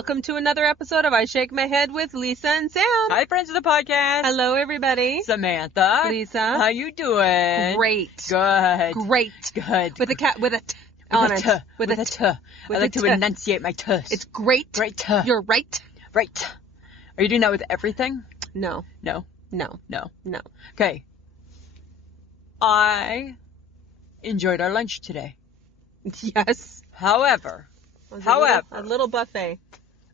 welcome to another episode of I Shake My Head with Lisa and Sam. Hi, friends of the podcast. Hello, everybody. Samantha. Lisa. How you doing? Great. Good. Great. Good. With a cat, with a t with on a it. t. With a t. I like to t. enunciate my t's. It's great. Great. You're right. Right. Are you doing that with everything? No. No. No. No. No. Okay. I enjoyed our lunch today. Yes. However, A little buffet.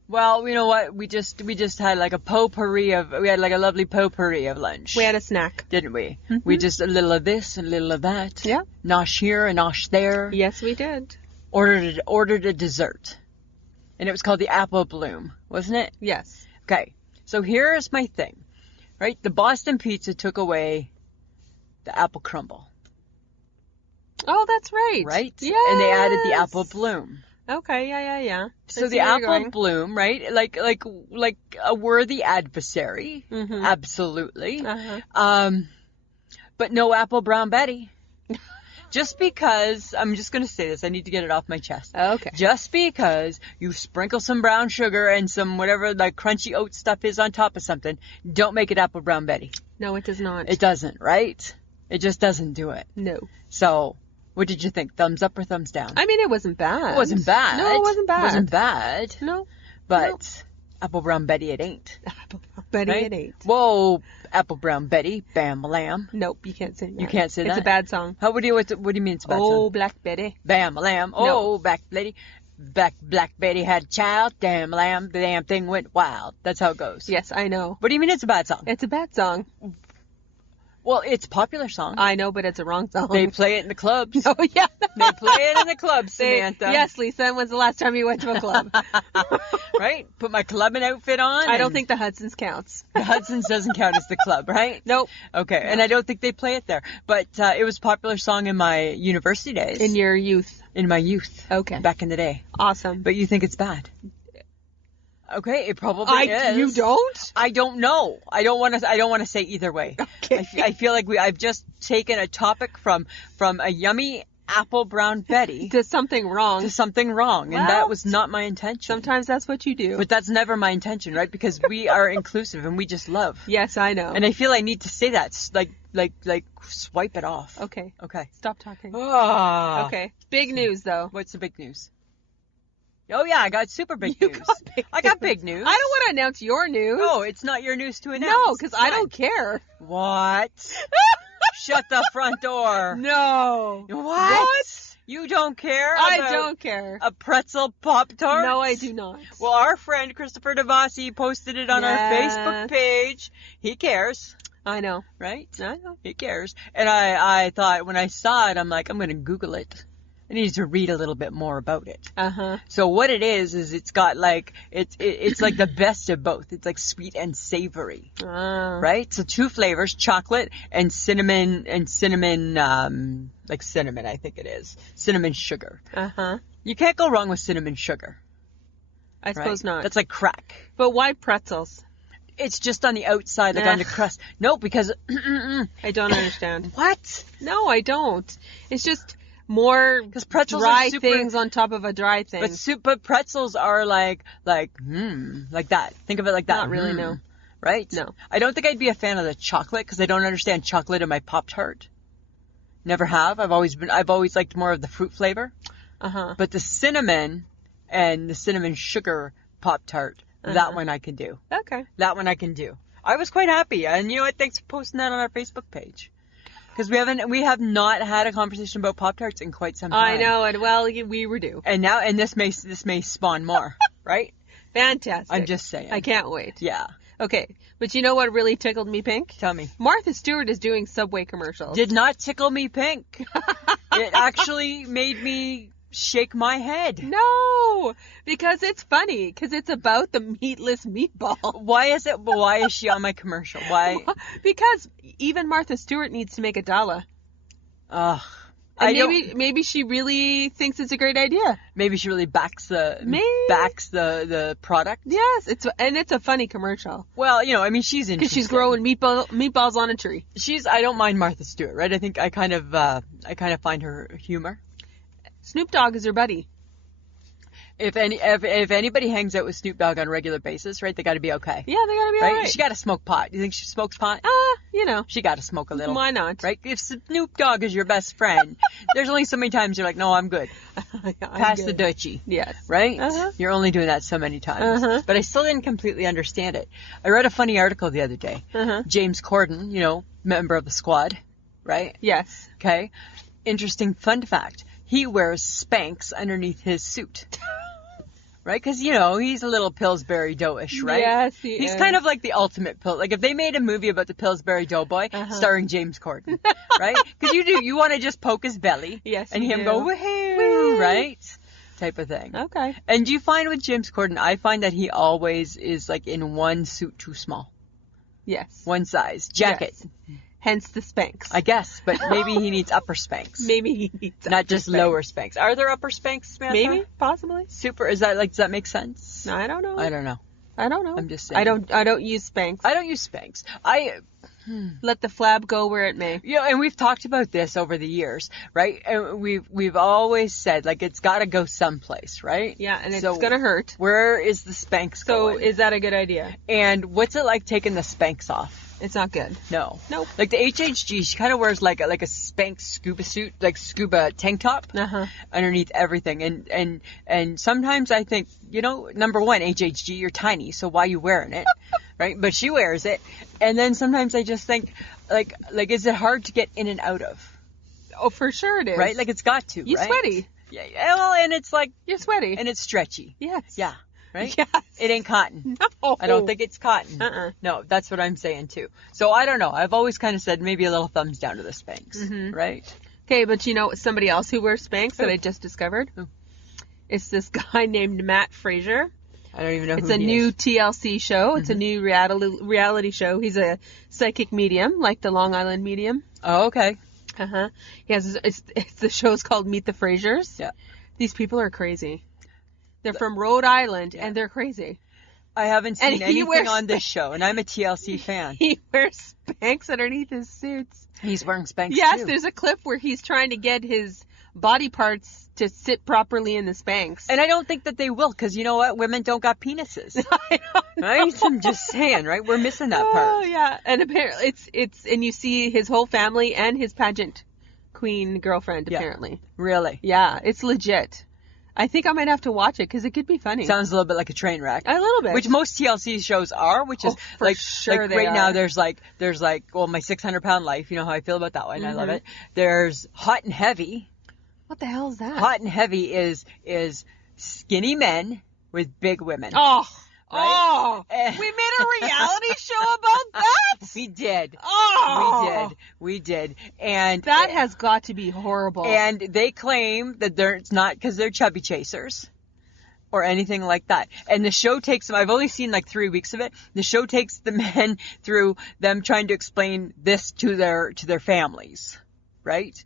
well, you know what? We just had like a potpourri of, we had like a lovely potpourri of lunch. We had a snack. Didn't we? Mhm. We just a little of this, a little of that. Yeah. Nosh here and nosh there. Yes, we did. Ordered a dessert. And it was called the apple bloom, wasn't it? Yes. Okay. So here's my thing. Right? The Boston pizza took away the apple crumble. Oh, that's right. Right? Yes. And they added the apple bloom. Okay, yeah. So the apple bloom, right? Like a worthy adversary. Mm-hmm. Absolutely. Uh-huh. But no apple brown Betty. Just because, I'm just going to say this, I need to get it off my chest. Okay. Just because you sprinkle some brown sugar and some whatever like crunchy oat stuff is on top of something, don't make it apple brown Betty. No, it does not. It doesn't, right? It just doesn't do it. No. So, what did you think? Thumbs up or thumbs down? I mean, it wasn't bad. It wasn't bad. No, it wasn't bad. It wasn't bad. No. But apple brown Betty it ain't. Apple Betty Right? it ain't. Whoa, apple brown Betty, bam lamb. Nope, you can't sing that. You can't say It's that? a bad song. What do you mean it's a bad Oh, song? Black Betty. Bam lamb. Oh, black lady. Black Betty had a child. Damn lamb. The damn thing went wild. That's how it goes. Yes, I know. What do you mean it's a bad song? It's a bad song. Well, it's a popular song. I know, but it's a wrong song. They play it in the clubs. Oh, yeah. They play it in the clubs, Samantha. Yes, Lisa. When's the last time you went to a club? Right? Put my clubbing outfit on. I don't and think the Hudson's counts. the Hudson's doesn't count as the club, right? Nope. Okay, and I don't think they play it there. But it was a popular song in my university days. In your youth. In my youth. Okay. Back in the day. Awesome. But you think it's bad? Okay, it probably is. You don't? I don't know. I don't want to say either way. Okay. I feel like I've just taken a topic from a yummy apple brown Betty To something wrong. to something wrong, and Well, that was not my intention. Sometimes that's what you do. But that's never my intention, right? Because we are inclusive and we just love. Yes, I know. And I feel I need to say that, like swipe it off. Okay. Okay. Stop talking. Ah. Okay. Big news, though. What's the big news? Oh yeah, I got super big You news. got big I got news. big news. I don't want to announce your news. No, it's not your news to announce. No, because It's I mine. don't care. What? Shut the front door. No. What? You don't care? I about don't care. A pretzel Pop-tart? No, I do not. Well, our friend Christopher DeVossi posted it on our Yes. Facebook page. He cares, I know. right? I know. He cares. And I thought when I saw it, I'm like, I'm going to Google it. I need to read a little bit more about it. Uh-huh. So what it is it's got like, it's like the best of both. It's like sweet and savory. Right? So two flavors, chocolate and cinnamon, like cinnamon, I think it is. Cinnamon sugar. Uh-huh. You can't go wrong with cinnamon sugar. I suppose right? not. That's like crack. But why pretzels? It's just on the outside, like on the Ugh. crust. No, because, I don't understand. what? No, I don't. It's just more pretzels dry are super, things on top of a dry thing. but pretzels are like that. Think of it like that. Not really, no. Right? No. I don't think I'd be a fan of the chocolate because I don't understand chocolate in my Pop-Tart. Never have. I've always liked more of the fruit flavor. Uh-huh. But the cinnamon and the cinnamon sugar Pop-Tart, that one I can do. Okay. That one I can do. I was quite happy. And you know what? Thanks for posting that on our Facebook page. Because we have not had a conversation about Pop-Tarts in quite some time. I know, and well, we were due. And this may spawn more, right? Fantastic. I'm just saying. I can't wait. Yeah. Okay, but you know what really tickled me pink? Tell me. Martha Stewart is doing Subway commercials. Did not tickle me pink. It actually made me shake my head. No, because it's funny, because it's about the meatless meatball. Why is she on my commercial? Why? Because even Martha Stewart needs to make a dollar. Ugh. And maybe she really thinks it's a great idea. Maybe she really backs the product. Yes, it's a funny commercial. Well, she's interesting. Because she's growing meatballs on a tree. I don't mind Martha Stewart, right? I think I kind of find her humor. Snoop Dogg is her buddy. If anybody hangs out with Snoop Dogg on a regular basis, right, they got to be okay. Yeah, they gotta be Right? alright. She got to smoke pot. You think she smokes pot? She got to smoke a little. Why not? Right? If Snoop Dogg is your best friend, there's only so many times you're like, no, I'm good. Pass the Dutchie. Yes. Right? Uh-huh. You're only doing that so many times. Uh-huh. But I still didn't completely understand it. I read a funny article the other day. Uh-huh. James Corden, member of the squad, right? Yes. Okay. Interesting fun fact. He wears Spanx underneath his suit. Right? Because, he's a little Pillsbury Doughish, right? Yes, He's kind of like the ultimate pill. Like, if they made a movie about the Pillsbury Doughboy starring James Corden, right? Because you want to just poke his belly. Yes, and you him do. go, woohoo, right? Type of thing. Okay. And do you find with James Corden, I find that he always is, like, in one suit too small. Yes. One size. Jacket. Yes. Hence the Spanx. I guess, but maybe he needs upper Spanx. Maybe he needs Not just lower Spanx. Are there upper Spanx, Samantha? Maybe, possibly. Super. Does that make sense? No, I don't know. I don't know. I'm just saying. I don't use Spanx. I don't use Spanx. Let the flab go where it may. And we've talked about this over the years, right? And we've always said, like, it's got to go someplace, right? Yeah, and it's gonna hurt. Where is the Spanx going? So is that a good idea? And what's it like taking the Spanx off? It's not good. No. Nope. Like the HHG, she kind of wears like a Spanx scuba suit, like scuba tank top underneath everything. And sometimes I think, number one, HHG, you're tiny, so why are you wearing it? Right? But she wears it. And then sometimes I just think, like, is it hard to get in and out of? Oh, for sure it is. Right? Like, it's got to, You're right? sweaty. Yeah, well, and it's like... You're sweaty. And it's stretchy. Yes. Yeah. Right? Yes. It ain't cotton. No. I don't think it's cotton. No, that's what I'm saying, too. So, I don't know. I've always kind of said maybe a little thumbs down to the Spanx. Right? Okay, but somebody else who wears Spanx that I just discovered? Who? It's this guy named Matt Fraser. I don't even know It's who a he new is. TLC show. It's a new reality show. He's a psychic medium, like the Long Island medium. Oh, okay. He has the show's called Meet the Frasers. Yeah. These people are crazy. They're from Rhode Island and they're crazy. I haven't seen And he anything wears on this show, and I'm a TLC fan. He wears Spanx underneath his suits. He's wearing Spanx, Yes, too. there's a clip where he's trying to get his body parts to sit properly in the Spanx. And I don't think that they will, because you know what? Women don't got penises. I don't know. Right? I'm just saying, right? We're missing that part. Oh, yeah. And apparently and you see his whole family and his pageant queen girlfriend, Yeah. apparently. Really? Yeah, it's legit. I think I might have to watch it because it could be funny. Sounds a little bit like a train wreck. A little bit. Which most TLC shows are, which is for like, sure like they right now are. there's like, well, my 600-pound life, you know how I feel about that one. I love it. There's Hot and Heavy. What the hell is that? Hot and Heavy is skinny men with big women. Oh. Right? Oh. We made a reality show about that? We did. Oh. We did. And That has got to be horrible. And they claim that it's not because they're chubby chasers or anything like that. And the show takes them, I've only seen like 3 weeks of it. The show takes the men through them trying to explain this to their families, right?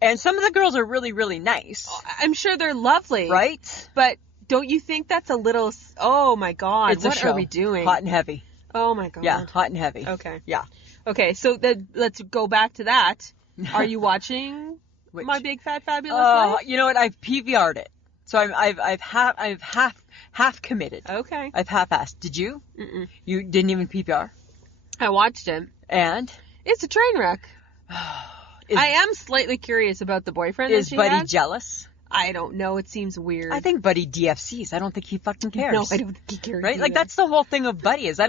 And some of the girls are really, really nice. I'm sure they're lovely. Right? But don't you think that's a little, oh my God, It's a what show. are we doing? Hot and Heavy. Oh my God. Yeah, Hot and Heavy. Okay. Yeah. Okay, so let's go back to that. Are you watching Which? My Big Fat Fabulous Life? You know what? I've PVR'd it. So I've half committed. Okay. I've half-assed. Did you? Mm-mm. You didn't even PVR? I watched it. And? It's a train wreck. I am slightly curious about the boyfriend that Is she Buddy has. jealous? I don't know. It seems weird. I think Buddy DFCs. I don't think he fucking cares. No, I don't think he cares. Right? Like, either. that's the whole thing of Buddy is I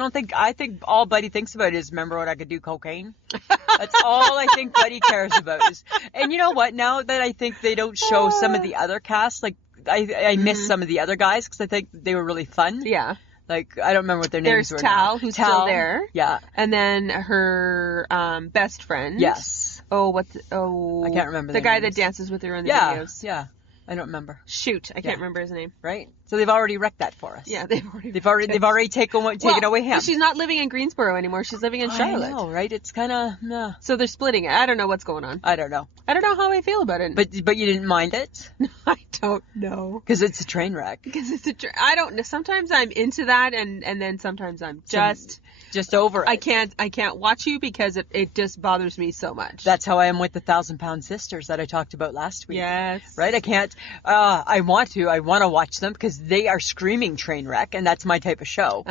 think all Buddy thinks about is, remember when I could do cocaine? That's all I think Buddy cares about is. And you know what? Now that I think they don't show some of the other casts, like, I miss some of the other guys because I think they were really fun. Yeah. Like, I don't remember what their names There's were Tal, now. who's still there. Yeah. And then her best friend. Yes. Oh, I can't remember the their guy names. that dances with her in the Yeah. videos. Yeah. I don't remember. Shoot, I can't remember his name. Right? So they've already wrecked that for us. Yeah, they've already taken away him. She's not living in Greensboro anymore. She's living in Charlotte. I know, right? It's kind of nah. So they're splitting it. I don't know what's going on. I don't know. I don't know how I feel about it. But you didn't mind it I don't know. because it's a train wreck. Because it's I don't know. Sometimes I'm into that, and then sometimes I'm Just over it. I can't watch you because it just bothers me so much. That's how I am with the 1,000-Pound Sisters that I talked about last week. Yes. Right? I can't. I want to watch them because they are screaming train wreck, and that's my type of show.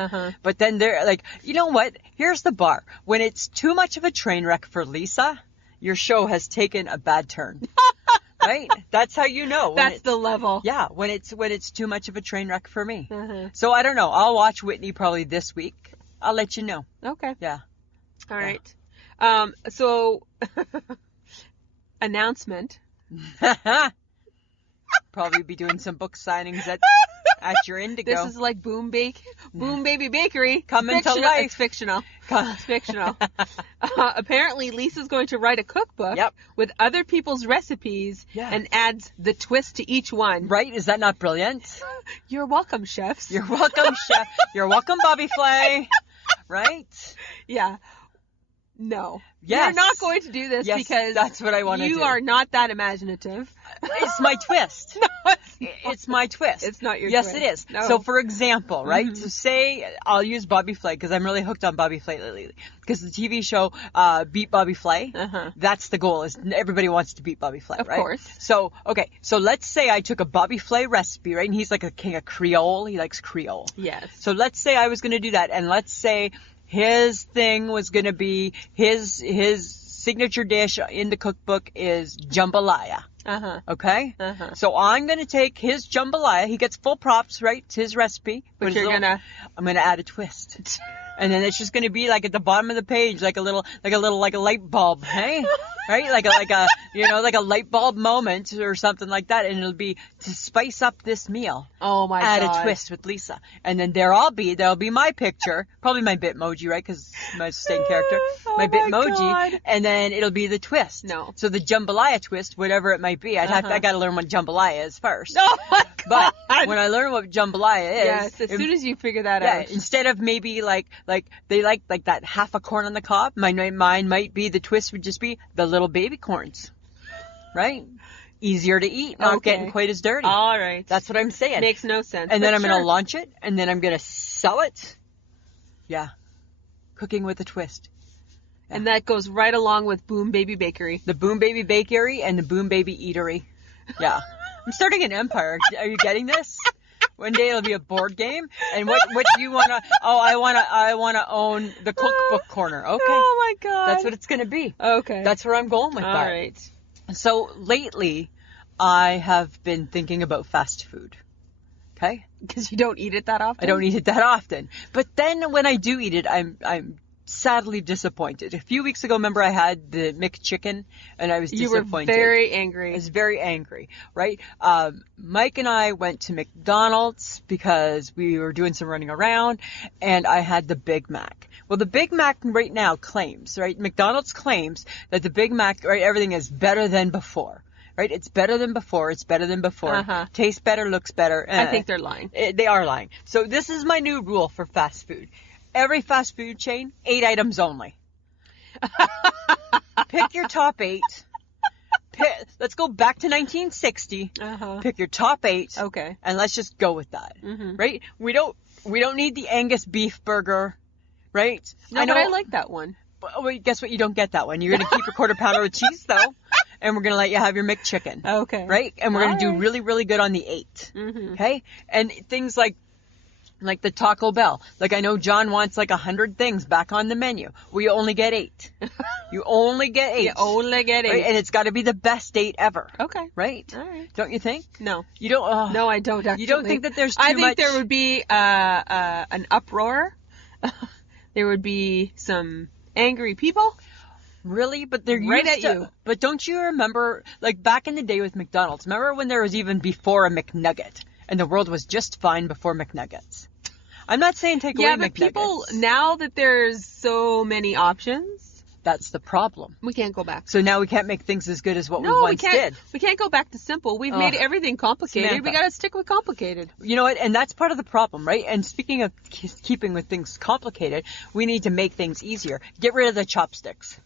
But then they're like, you know what? Here's the bar. When it's too much of a train wreck for Lisa, your show has taken a bad turn. Right? That's how you know. That's the level. Yeah, when it's too much of a train wreck for me. So I don't know. I'll watch Whitney probably this week. I'll let you know. Okay. Yeah. All right. So announcement. Probably be doing some book signings at your Indigo. This is like Boom Baby Bakery. Coming to life. It's fictional. It's fictional. Apparently, Lisa's going to write a cookbook with other people's recipes and adds the twist to each one. Right? Is that not brilliant? You're welcome, chefs. You're welcome, chef. You're welcome, Bobby Flay. Right? Yeah. No. Yes. You're not going to do this because that's what I want to do. You are not that imaginative. It's my twist. No, it's my twist. It's not your twist. twist. Yes, it is. No. So, for example, right? So, say I'll use Bobby Flay because I'm really hooked on Bobby Flay lately. Because the TV show Beat Bobby Flay, that's the goal. Is everybody wants to beat Bobby Flay, right? Of course. So, okay. So, let's say I took a Bobby Flay recipe, right? And he's like a king of Creole. He likes Creole. Yes. So, let's say I was going to do that. And let's say his thing was going to be his signature dish in the cookbook is jambalaya. Okay? So I'm going to take his jambalaya. He gets full props, right? It's his recipe. But I'm going to add a twist. And then it's just going to be like at the bottom of the page, like a light bulb, hey? Right? Like a light bulb moment or something like that. And it'll be to spice up this meal. Oh my God. Add a twist with Lisa. And then there'll be my picture, probably my Bitmoji, right? Because my same character. My Bitmoji. God. And then it'll be the twist. No. So the jambalaya twist, whatever it might be. I got to learn what jambalaya is first. Oh my God. But when I learn what jambalaya is. Yes, as soon as you figure that out. Instead of maybe like they like that half a corn on the cob, mine might be the twist would just be the little baby corns. Right? Easier to eat, not getting quite as dirty. All right. That's what I'm saying. Makes no sense. And then I'm going to launch it, and then I'm going to sell it. Yeah. Cooking with a twist. Yeah. And that goes right along with Boom Baby Bakery. The Boom Baby Bakery and the Boom Baby Eatery. Yeah. I'm starting an empire. Are you getting this? One day it'll be a board game. And what do you want to... Oh, I want to own the cookbook corner. Okay. Oh, my God. That's what it's going to be. Okay. That's where I'm going with that. All right. So lately, I have been thinking about fast food. Okay? Because you don't eat it that often? I don't eat it that often. But then when I do eat it, I'm sadly disappointed. A few weeks ago, remember I had the McChicken, and I was disappointed. You were very angry. I was very angry, right? Mike and I went to McDonald's because we were doing some running around, and I had the Big Mac. Well, the Big Mac right now claims, right? McDonald's claims that the Big Mac, right, everything is better than before. Right? It's better than before. It's better than before. Tastes better, looks better. I think they're lying. They are lying. So this is my new rule for fast food. Every fast food chain, 8 items only. Pick your top 8. Let's go back to 1960. Pick your top 8. Okay. And let's just go with that. Right? We don't need the Angus beef burger. Right? No, but I like that one. But guess what? You don't get that one. You're going to keep your quarter pounder with cheese, though. And we're going to let you have your McChicken. Okay. Right? And we're going to do really, really good on the 8. Okay? And things like the Taco Bell. Like, I know John wants 100 things back on the menu. Well, you only get 8. You only get 8. You only get 8. Right? And it's got to be the best 8 ever. Okay. Right? All right. Don't you think? No. You don't? No, I don't actually. You don't think that there's too much? I think there would be an uproar. There would be some angry people. Really? But they're right at you. But don't you remember, back in the day with McDonald's, remember when there was even before a McNugget? And the world was just fine before McNuggets. I'm not saying take away McNuggets. Yeah, but people, now that there's so many options... That's the problem. We can't go back. So now we can't make things as good as what we once did. We can't go back to simple. We've made everything complicated. Samantha. We got to stick with complicated. You know what? And that's part of the problem, right? And speaking of keeping with things complicated, we need to make things easier. Get rid of the chopsticks.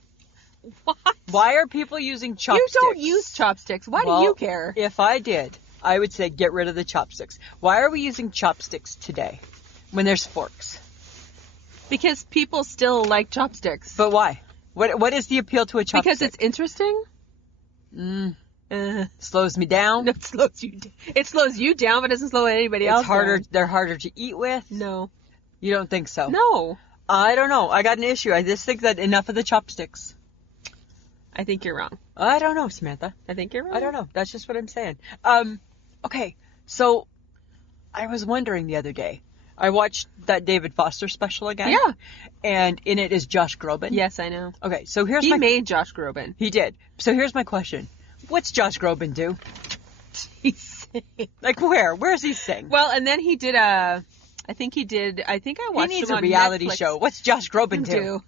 What? Why are people using chopsticks? You don't use chopsticks. Why do you care? If I did, I would say get rid of the chopsticks. Why are we using chopsticks today when there's forks? Because people still like chopsticks. But why? What is the appeal to a chopstick? Because it's interesting. Slows me down. No, it slows you down, but it doesn't slow anybody else down. They're harder to eat with. No. You don't think so? No. I don't know. I got an issue. I just think that enough of the chopsticks. I think you're wrong. I don't know, Samantha. I think you're wrong. I don't know. That's just what I'm saying. Okay. So, I was wondering the other day. I watched that David Foster special again. Yeah. And in it is Josh Groban. Yes, I know. Okay, so here's He made Josh Groban. He did. So here's my question. What's Josh Groban do? He sings. Like where? Where does he sing? Well, and then he did I think I watched He needs him a on reality Netflix. show. What's Josh Groban do?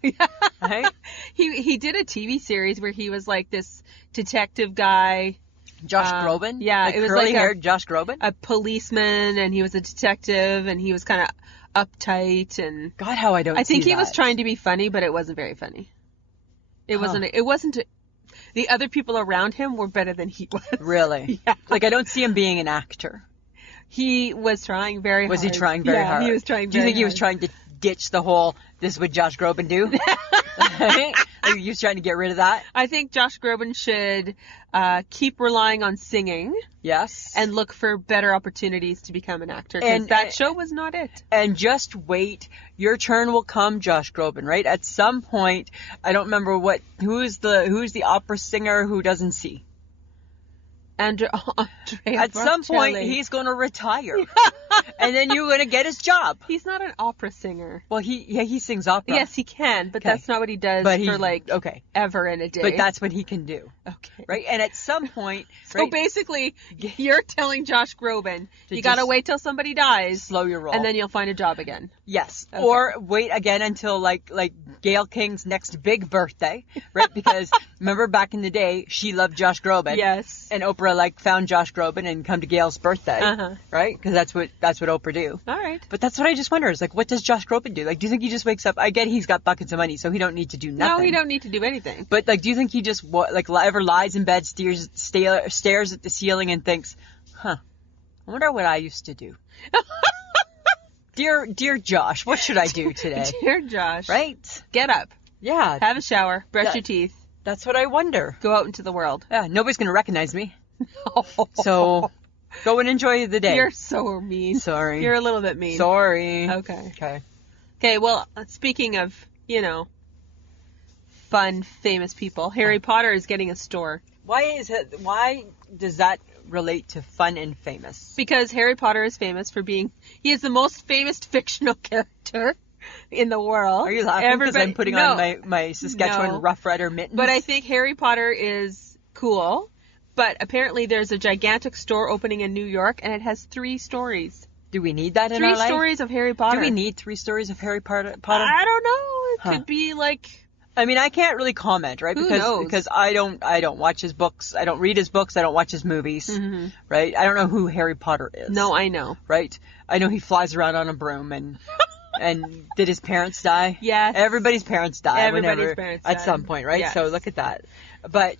Right? He did a TV series where he was like this detective guy. Josh Groban? Yeah, like it was curly-haired Josh Groban? A policeman, and he was a detective, and he was kind of uptight, and God, how I don't. I think see he was that. trying to be funny, but it wasn't very funny. It wasn't. The other people around him were better than he was. Really? Yeah. Like I don't see him being an actor. He was trying very hard. Was he trying very hard? He was trying very hard. Do you think he was trying to ditch the whole, this is what Josh Groban do? Like he was trying to get rid of that? I think Josh Groban should keep relying on singing. Yes. And look for better opportunities to become an actor. Because that show was not it. And just wait. Your turn will come, Josh Groban, right? At some point, I don't remember who's the opera singer who doesn't see? Andrea At some point, he's going to retire. And then you're going to get his job. He's not an opera singer. Well, he sings opera. Yes, he can, but that's not what he does ever in a day. But that's what he can do. Okay. Right? And at some point... So basically, you're telling Josh Groban, you got to wait till somebody dies. Slow your roll. And then you'll find a job again. Yes. Okay. Or wait again until like Gayle King's next big birthday. Right? Because remember back in the day, she loved Josh Groban. Yes. And Oprah found Josh Groban and come to Gail's birthday, right? Because that's what Oprah do. All right. But that's what I just wonder is like, what does Josh Groban do? Like, do you think he just wakes up? I get he's got buckets of money, so he don't need to do nothing. No, he don't need to do anything. But like, do you think he just ever lies in bed, stares at the ceiling, and thinks, I wonder what I used to do. Dear Josh, what should I do today? Dear Josh, right? Get up. Yeah. Have a shower. Brush your teeth. That's what I wonder. Go out into the world. Yeah. Nobody's gonna recognize me. So, go and enjoy the day. You're so mean. Sorry. You're a little bit mean. Sorry. Okay. Okay, well, speaking of, fun, famous people, Harry Potter is getting a store. Why does that relate to fun and famous? Because Harry Potter is famous for he is the most famous fictional character in the world. Are you laughing because I'm putting on my Saskatchewan Rough Rider mittens? But I think Harry Potter is cool. But apparently there's a gigantic store opening in New York, and it has 3 stories. Do we need that in our life? 3 stories of Harry Potter. Do we need 3 stories of Harry Potter? I don't know. It could be like... I mean, I can't really comment, right? Who knows? Because I don't watch his books. I don't read his books. I don't watch his movies. Mm-hmm. Right? I don't know who Harry Potter is. No, I know. Right? I know he flies around on a broom and... And did his parents die? Yes. Everybody's parents die. Everybody's parents at died. some point, right? Yes. So look at that. But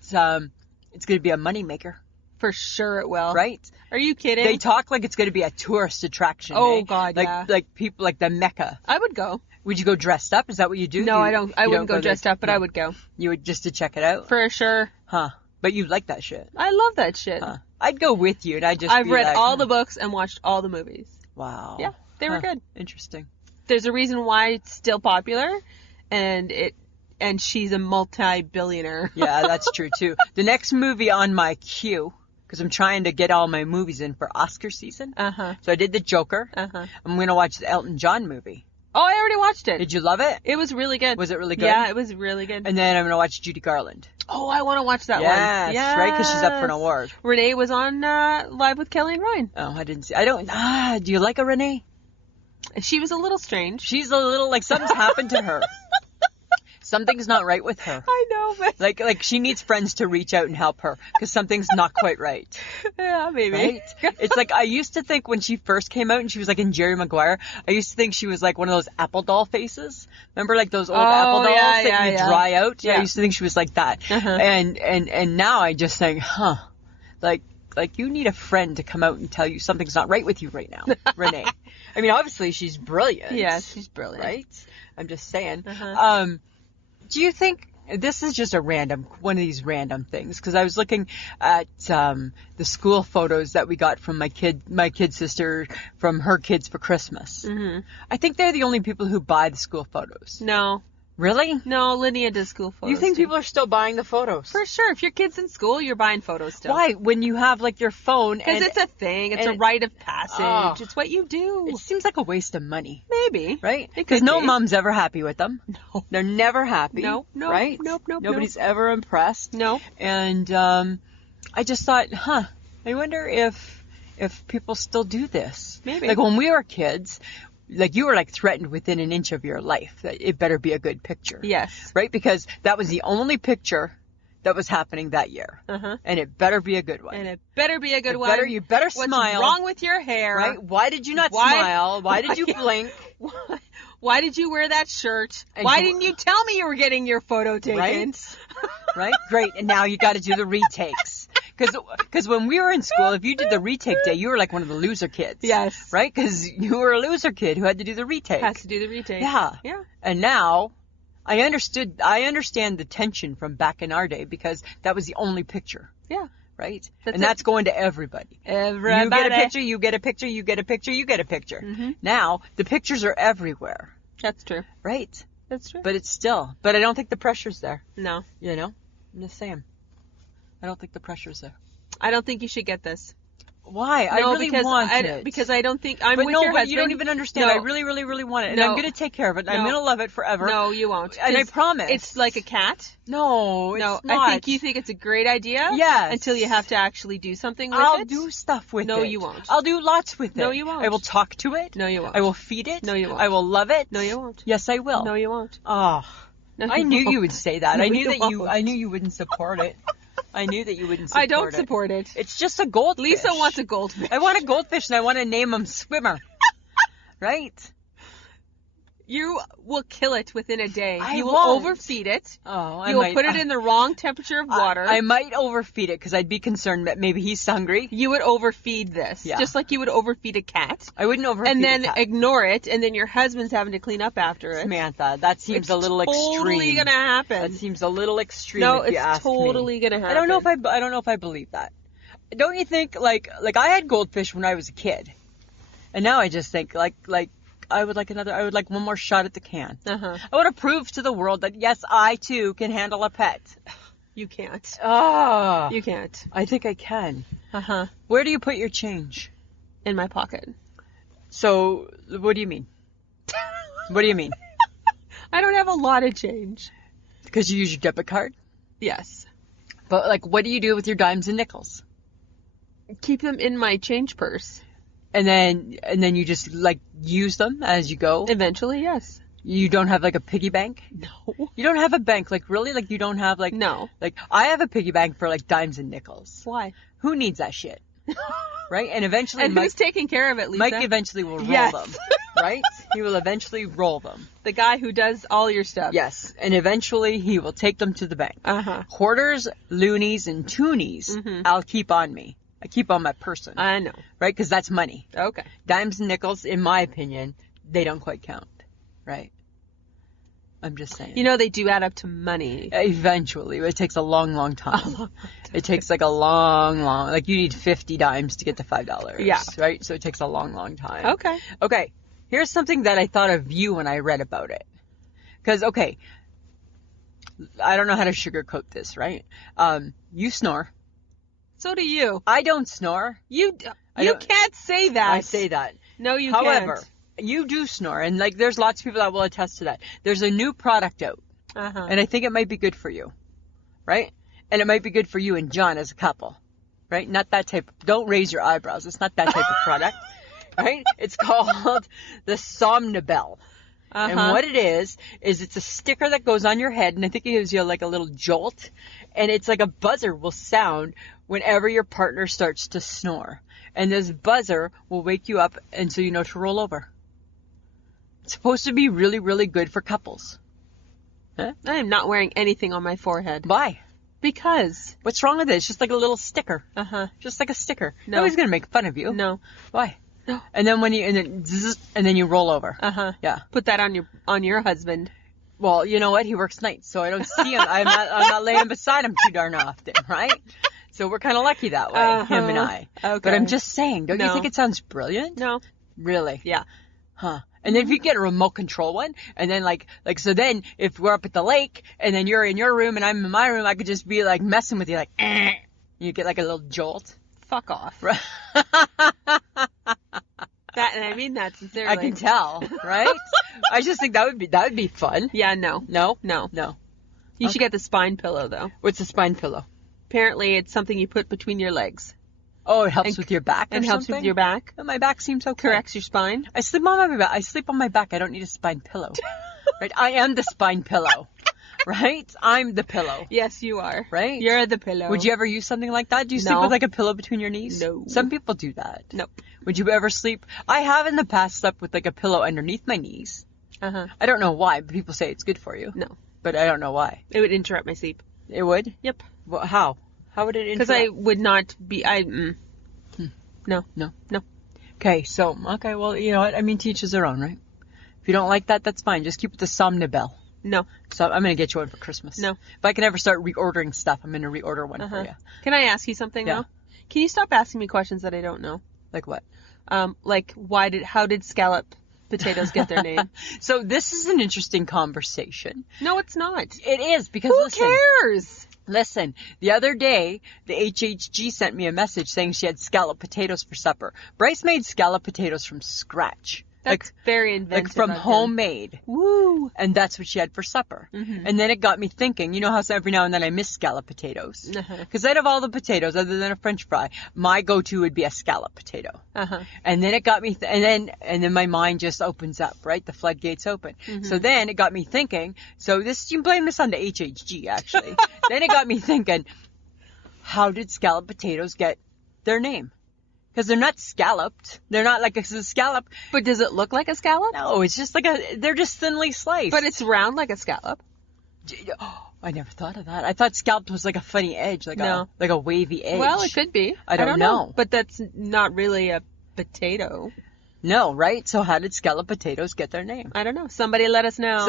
it's going to be a moneymaker. For sure it will. Right? Are you kidding? They talk like it's going to be a tourist attraction. Oh, God, yeah. Like people, like the Mecca. I would go. Would you go dressed up? Is that what you do? No, I don't. I wouldn't go dressed up, but I would go. You would just to check it out? For sure. Huh. But you like that shit. I love that shit. Huh. I'd go with you, and I've read all the books and watched all the movies. Wow. Yeah, they were good. Interesting. There's a reason why it's still popular, and she's a multi-billionaire. Yeah, that's true too. The next movie on my queue, because I'm trying to get all my movies in for Oscar season. So I did the Joker. I'm going to watch the Elton John movie. Oh, I already watched it. Did you love it? It was really good. Was it really good? Yeah, it was really good. And then I'm going to watch Judy Garland. Oh, I want to watch that one. Yes, right, because she's up for an award. Renee was on Live with Kelly and Ryan. Oh, I didn't see. Do you like a Renee? She was a little strange. She's a little, like, something's happened to her. Something's not right with her. I know, but... Like she needs friends to reach out and help her, because something's not quite right. Yeah, maybe. Right? It's like, I used to think when she first came out and she was, like, in Jerry Maguire, I used to think she was, like, one of those apple doll faces. Remember, like, those old apple dolls that you dry out? Yeah, I used to think she was like that. And now I just think, like, you need a friend to come out and tell you something's not right with you right now, Renee. I mean, obviously, she's brilliant. Yeah, she's brilliant. Right? I'm just saying. Do you think This is just one of these random things, because I was looking at the school photos that we got from my kid's sister from her kids for Christmas. Mm-hmm. I think they're the only people who buy the school photos. No. Really? No, Lydia does school photos. You think people are still buying the photos? For sure. If your kid's in school, you're buying photos still. Why? When you have like your phone. Because it's a thing. It's a rite of passage. It's what you do. It seems like a waste of money. Maybe. Right? Because no mom's ever happy with them. No. They're never happy. No. Right? Nope. Nobody's ever impressed. No. And I just thought, I wonder if people still do this. Maybe. Like when we were kids, like you were like threatened within an inch of your life that it better be a good picture. Yes. Right? Because that was the only picture that was happening that year. Uh-huh. And it better be a good one. And it better be a good one. You better smile. What's wrong with your hair? Right? Why did you not smile? Why did you blink? Why did you wear that shirt? Why didn't you tell me you were getting your photo taken? Right? Right? Great. And now you got to do the retakes. Because when we were in school, if you did the retake day, you were like one of the loser kids. Yes. Right? Because you were a loser kid who had to do the retake. Has to do the retake. Yeah. Yeah. And now, I understand the tension from back in our day because that was the only picture. Yeah. Right? That's going to everybody. Everybody. You get a picture, you get a picture, you get a picture, you get a picture. Mm-hmm. Now, the pictures are everywhere. That's true. Right? That's true. But I don't think the pressure's there. No. You know? I'm just saying. I don't think the pressure's there. I don't think you should get this. Why? I really want it. Because I don't think I'm with your husband. But you don't even understand. No. I really, really, really want it. And I'm going to take care of it. And I'm going to love it forever. No, you won't. And I promise. It's like a cat. No, it's not. I think you think it's a great idea. Yes. Until you have to actually do something with it. I'll do stuff with it. No, you won't. I'll do lots with it. No, you won't. I will talk to it. No, you won't. I will feed it. No, you won't. I will love it. No, you won't. Yes, I will. No, you won't. Oh. No, I knew you would say that. No, I knew you I knew you wouldn't support it. I knew that you wouldn't support it. I don't support it. It's just a goldfish. Lisa wants a goldfish. I want a goldfish and I want to name him Swimmer. Right? You will kill it within a day. You will won't. overfeed it. Oh, You will put it in the wrong temperature of water. I might overfeed it because I'd be concerned that maybe he's hungry. You would overfeed this. Yeah. Just like you would overfeed a cat. I wouldn't overfeed and then a cat. ignore it, and then your husband's having to clean up after it. Samantha, that seems a little extreme. It's totally gonna happen. That seems a little extreme. No, if you it's ask totally me. gonna happen. I don't know if I believe that. Don't you think like I had goldfish when I was a kid, and now I just think like I would like one more shot at the can. Uh-huh. I want to prove to the world that yes, I too can handle a pet. You can't. Oh. You can't. I think I can. Uh-huh. Where do you put your change? In my pocket. So, what do you mean? What do you mean? I don't have a lot of change. Because you use your debit card? Yes. But, like, what do you do with your dimes and nickels? Keep them in my change purse. And then you just, like, use them as you go? Eventually, yes. You don't have, like, a piggy bank? No. You don't have a bank? Like, really? Like, you don't have, like... No. Like, I have a piggy bank for, like, dimes and nickels. Why? Who needs that shit? Right? And eventually... And who's taking care of it, Lisa? Mike eventually will roll them. Right? He will eventually roll them. The guy who does all your stuff. Yes. And eventually he will take them to the bank. Uh-huh. Quarters, loonies, and toonies, I'll keep on me. I keep on my person. I know. Right? Because that's money. Okay. Dimes and nickels, in my opinion, they don't quite count. Right? I'm just saying. You know, they do add up to money. Eventually. It takes a long, long time. It takes like a long, like you need 50 dimes to get to $5. Yeah. Right? So it takes a long, long time. Okay. Okay. Here's something that I thought of you when I read about it. Because, okay, I don't know how to sugarcoat this, right? You snore. So do you. I don't snore. You can't say that. I say that. No, you However, can't. you do snore, and like there's lots of people that will attest to that. There's a new product out, and I think it might be good for you, right? And it might be good for you and John as a couple, right? Not that type. Don't raise your eyebrows. It's not that type of product, right? It's called the Somnibel. And what it is it's a sticker that goes on your head, and I think it gives you like a little jolt, and it's like a buzzer will sound whenever your partner starts to snore. And this buzzer will wake you up, and so you know to roll over. It's supposed to be really, really good for couples. Huh? I am not wearing anything on my forehead. Why? Because. What's wrong with it? It's just like a little sticker. Just like a sticker. No. Nobody's going to make fun of you. No. Why? No. And then and then you roll over. Yeah. Put that on your husband. Well, you know what? He works nights, so I don't see him. I'm not laying beside him too darn often, right? So we're kind of lucky that way, him and I. Okay. But I'm just saying, don't you think it sounds brilliant? No. Really? Yeah. Huh. And then if you get a remote control one, and then so then if we're up at the lake, and then you're in your room and I'm in my room, I could just be like messing with you, like, you get like a little jolt. Fuck off. And I mean that sincerely. I can tell, right? I just think that would be fun. Yeah, no. No? No. No. You should get the spine pillow, though. What's a spine pillow? Apparently, it's something you put between your legs. Oh, it helps with your back or something? It helps with your back. Oh, my back seems okay. Corrects your spine. I sleep on my back. I don't need a spine pillow. Right? I am the spine pillow. Right? I'm the pillow. Yes, you are. Right? You're the pillow. Would you ever use something like that? Do you sleep with like a pillow between your knees? No. Some people do that. Nope. Would you ever sleep? I have in the past slept with like a pillow underneath my knees. Uh-huh. I don't know why, but people say it's good for you. No. But I don't know why. It would interrupt my sleep. It would? Yep. Well, how? How would it interrupt? Because I would not be... No. Okay, well, you know what? I mean, to each his their own, right? If you don't like that, that's fine. Just keep it the Somnibel. No. So I'm going to get you one for Christmas. No. If I can ever start reordering stuff, I'm going to reorder one for you. Can I ask you something, though? Can you stop asking me questions that I don't know? Like what? Like, how did scalloped potatoes get their name? So this is an interesting conversation. No, it's not. It is, because Who cares? Listen, the other day, the HHG sent me a message saying she had scalloped potatoes for supper. Bryce made scalloped potatoes from scratch. That's very inventive. Like from homemade. Woo! And that's what she had for supper. Mm-hmm. And then it got me thinking, you know how every now and then I miss scalloped potatoes? Because out of all the potatoes, other than a French fry, my go-to would be a scalloped potato. And then it got me, and then my mind just opens up, right? The floodgates open. Mm-hmm. So then it got me thinking, you can blame this on the HHG, actually. Then it got me thinking, how did scalloped potatoes get their name? Because they're not scalloped. They're not like a scallop. But does it look like a scallop? No, it's just they're just thinly sliced. But it's round like a scallop. Oh, I never thought of that. I thought scalloped was like a funny edge, like a wavy edge. Well, it could be. I don't know. But that's not really a potato. No, right? So how did scalloped potatoes get their name? I don't know. Somebody let us know.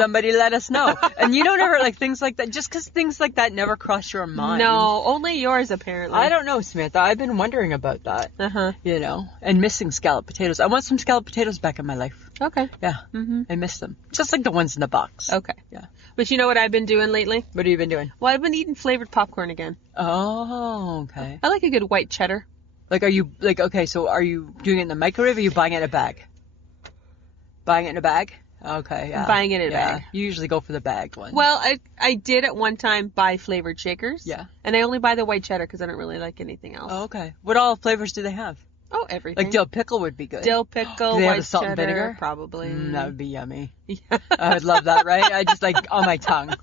And you don't ever things like that, just because things like that never cross your mind. No, only yours apparently. I don't know, Samantha. I've been wondering about that. You know, and missing scalloped potatoes. I want some scalloped potatoes back in my life. Okay. Yeah. Mm-hmm. I miss them. Just like the ones in the box. Okay. Yeah. But you know what I've been doing lately? What have you been doing? Well, I've been eating flavored popcorn again. Oh, okay. I like a good white cheddar. So are you doing it in the microwave or are you buying it in a bag? Buying it in a bag? Okay, yeah. Buying it in a bag. You usually go for the bag one. Well, I did at one time buy flavored shakers. Yeah. And I only buy the white cheddar because I don't really like anything else. Oh, okay. What all flavors do they have? Oh, everything. Like dill pickle would be good. Dill pickle, do they white have the salt cheddar, and vinegar? Probably. That would be yummy. Yeah. I would love that, right? I just on my tongue,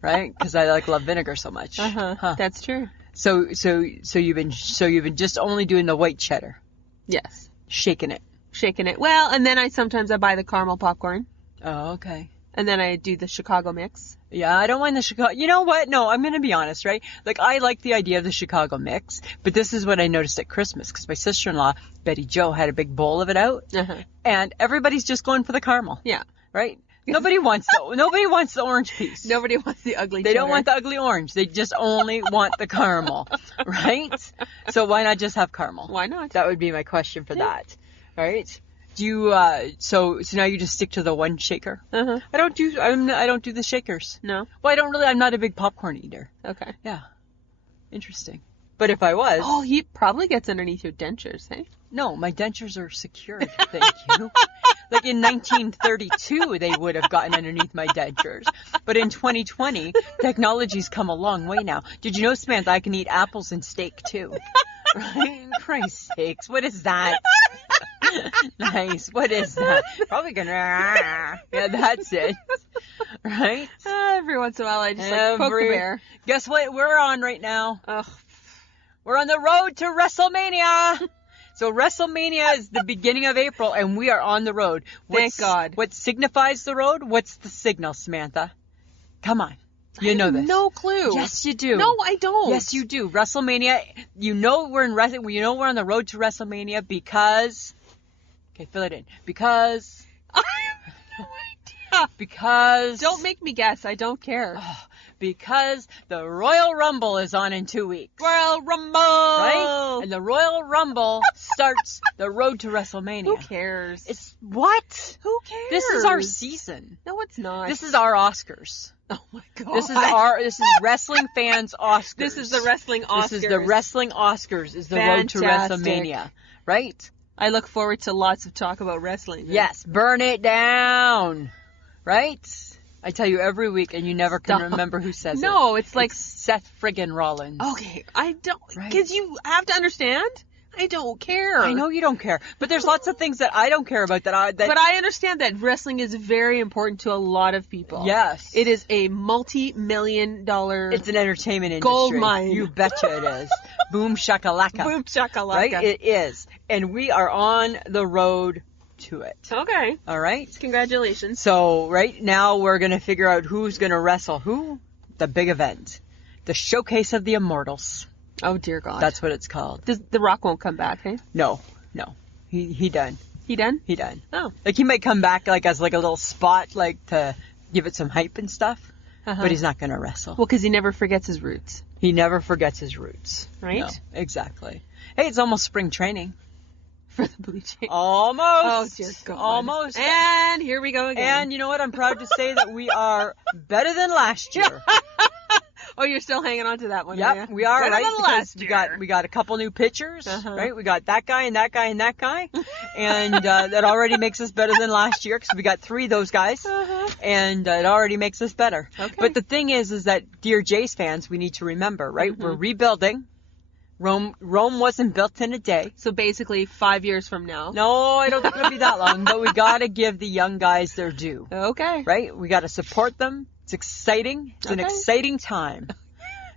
right? Because I love vinegar so much. That's true. So you've been just only doing the white cheddar. Yes. Shaking it. Well, and then I sometimes buy the caramel popcorn. Oh, okay. And then I do the Chicago mix. Yeah, I don't mind the Chicago. You know what? No, I'm going to be honest, right? Like, I like the idea of the Chicago mix, but this is what I noticed at Christmas, because my sister-in-law, Betty Jo, had a big bowl of it out, and everybody's just going for the caramel. Yeah. Right? Nobody wants the orange piece. Nobody wants the ugly They cheddar. don't want the ugly orange. They just only want the caramel, right? So why not just have caramel? Why not? That would be my question for that. All right? Do you so now you just stick to the one shaker? I don't do the shakers. No. Well, I'm not a big popcorn eater. Okay. Yeah. Interesting. But if I was, oh, he probably gets underneath your dentures, hey? No, my dentures are secured. Thank you. Like in 1932, they would have gotten underneath my dentures. But in 2020, technology's come a long way now. Did you know, Samantha, I can eat apples and steak too? Right? Christ's sakes, what is that? Nice. What is that? Probably gonna. Yeah, that's it. Right? Every once in a while, I just poke the bear. Guess what we're on right now? Ugh. We're on the road to WrestleMania. So WrestleMania is the beginning of April, and we are on the road. Thank God. What signifies the road? What's the signal, Samantha? Come on. You know this. No clue. Yes, you do. No, I don't. Yes, you do. WrestleMania. we're on the road to WrestleMania because. Okay, fill it in. Because. I have no idea. Because... Don't make me guess. I don't care. Because the Royal Rumble is on in 2 weeks. Royal Rumble! Right? And the Royal Rumble starts the road to WrestleMania. Who cares? It's what? Who cares? This is our season. No, it's not. This is our Oscars. Oh my God. This is wrestling fans' Oscars. This is the wrestling Oscars. This is the wrestling Oscars. Is the road to WrestleMania, right? I look forward to lots of talk about wrestling. Yes, burn it down, right? I tell you every week, and you never can remember who says it. No, it's like Seth friggin' Rollins. Okay, I don't, because you have to understand. I don't care. I know you don't care, but there's lots of things that I don't care about that. But I understand that wrestling is very important to a lot of people. Yes, it is a multi-million-dollar. It's an entertainment industry. Gold mine. You betcha it is. Boom shakalaka. Boom shakalaka. Right, it is, and we are on the road to it. Okay. All right. Congratulations. So right now we're gonna figure out who's gonna wrestle who. The big event, the Showcase of the Immortals. Oh dear God. That's what it's called. The Rock won't come back, hey? No. He done. He done? He done. Oh. Like he might come back like as like a little spot like to give it some hype and stuff, but he's not gonna wrestle. Well, because he never forgets his roots. He never forgets his roots. Right? No, exactly. Hey, it's almost spring training. For the Blue Jays. Almost. Oh dear God. Almost. And here we go again. And you know what? I'm proud to say that we are better than last year. Oh, you're still hanging on to that one, Yep, we are, right? Because we got a couple new pitchers, right? We got that guy and that guy and that guy. And that already makes us better than last year because we got 3 of those guys. And it already makes us better. Okay. But the thing is that, dear Jays fans, we need to remember, right? We're rebuilding. Rome wasn't built in a day. So basically 5 years from now. No, I don't think it'll be that long. But we got to give the young guys their due. Okay. Right? We got to support them. It's exciting. It's an exciting time.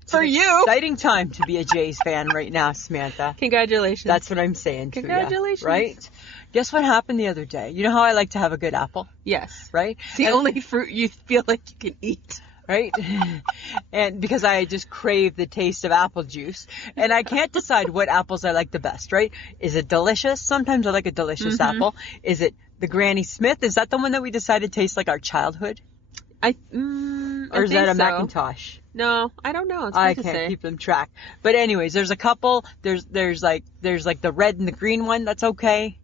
For you. Exciting time to be a Jays fan right now, Samantha. Congratulations. That's what I'm saying to you. Congratulations. Right? Guess what happened the other day? You know how I like to have a good apple? Yes. Right? It's the only fruit you feel like you can eat. Right? And because I just crave the taste of apple juice. And I can't decide what apples I like the best, right? Is it delicious? Sometimes I like a delicious apple. Is it the Granny Smith? Is that the one that we decided tastes like our childhood? Or is that a Macintosh? No, I don't know. It's I hard to can't say. keep them track. But anyways, there's a couple. There's like the red and the green one. That's okay.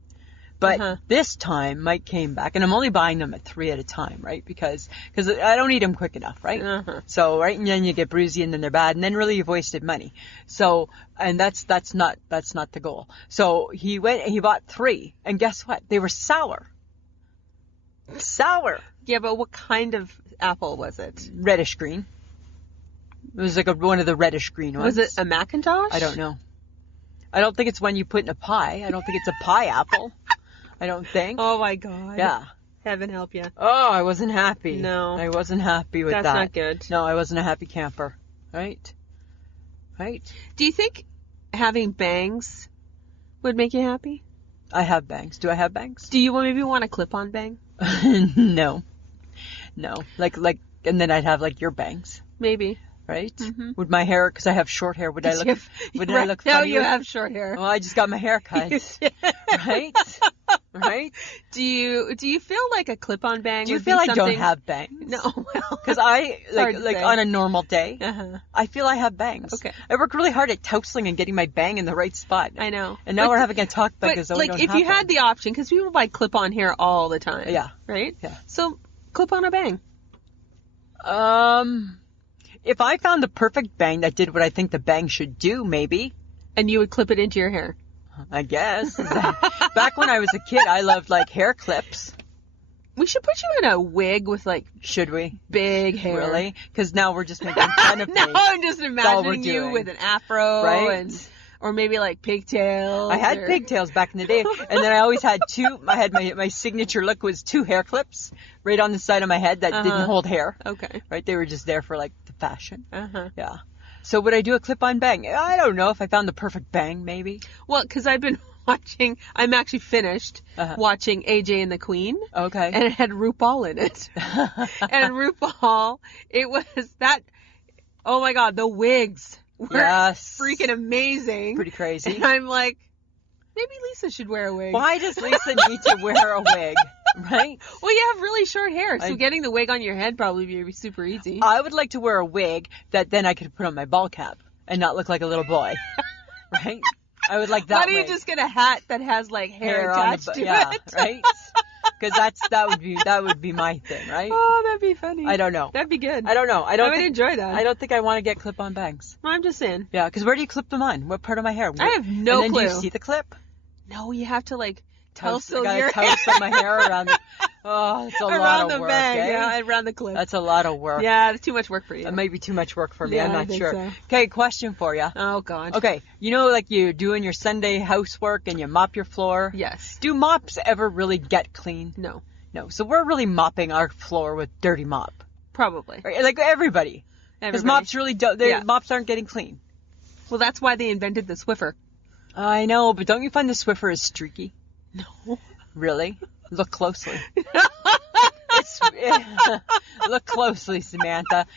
But this time Mike came back, and I'm only buying them at 3 at a time, right? Because I don't eat them quick enough, right? So right, and then you get bruisey, and then they're bad, and then really you've wasted money. So and that's not the goal. So he bought 3, and guess what? They were sour. Sour. Yeah, but what kind of apple was it? Reddish green. It was like one of the reddish green ones. Was it a Macintosh? I don't know. I don't think it's one you put in a pie. I don't think it's a pie apple. I don't think. Oh my God. Yeah. Heaven help you. Oh, I wasn't happy. No. I wasn't happy with that. That's not good. No, I wasn't a happy camper. Right? Right? Do you think having bangs would make you happy? I have bangs. Do I have bangs? Do you maybe want a clip-on bang? No. Like, and then I'd have like your bangs. Maybe. Right? Would my hair, because I have short hair, would I look funny? No, you have short hair. Well, I just got my hair cut. Right? Right? Do you feel like a clip-on bang? Do you would feel be I something... don't have bangs? No, well, because I like on a normal day, I feel I have bangs. Okay. I work really hard at tousling and getting my bang in the right spot. I know. And now we're having a talk because like if you had the option, because people buy clip-on hair all the time. Yeah. Right. Yeah. So clip on a bang. If I found the perfect bang that did what I think the bang should do, maybe. And you would clip it into your hair. I guess. Back when I was a kid, I loved like hair clips. We should put you in a wig with like. Should we? Big hair. Really? Because now we're just making fun of me. No, I'm just imagining you with an afro, right? Or maybe like pigtails. I had pigtails back in the day, and then I always had 2. I had my signature look was 2 hair clips right on the side of my head that didn't hold hair. Okay. Right? They were just there for like the fashion. Yeah. So would I do a clip-on bang? I don't know if I found the perfect bang, maybe. Well, because I've been watching. I'm actually finished watching AJ and the Queen. Okay. And it had RuPaul in it. And RuPaul, it was that. Oh my God, the wigs were freaking amazing. Pretty crazy. And I'm like, maybe Lisa should wear a wig. Why does Lisa need to wear a wig? Right? Well, you have really short hair, so getting the wig on your head probably would be super easy. I would like to wear a wig that then I could put on my ball cap and not look like a little boy. Right? I would like that. Why don't you just get a hat that has like hair attached to it? Right? Because that would be my thing, right? Oh, that'd be funny. I don't know. That'd be good. I don't know. I would enjoy that. I don't think I want to get clip-on bangs. I'm just saying. Yeah, because where do you clip them on? What part of my hair? I have no clue. And then clue. do you see the clip? No, you have to like toast your hair. Toast my hair around the... Oh, it's a lot of work, bang, eh? yeah, around the clip. That's a lot of work. Yeah, it's too much work for you. That might be too much work for me. Yeah, I'm I not think sure. so. Okay, question for you. Oh, God. Okay, you know, like you're doing your Sunday housework and you mop your floor? Yes. Do mops ever really get clean? No. No. So we're really mopping our floor with dirty mop. Probably. Right? Like everybody. Because mops really don't. Mops aren't getting clean. Well, that's why they invented the Swiffer. I know, but don't you find the Swiffer is streaky? No. Really? Look closely. Look closely, Samantha.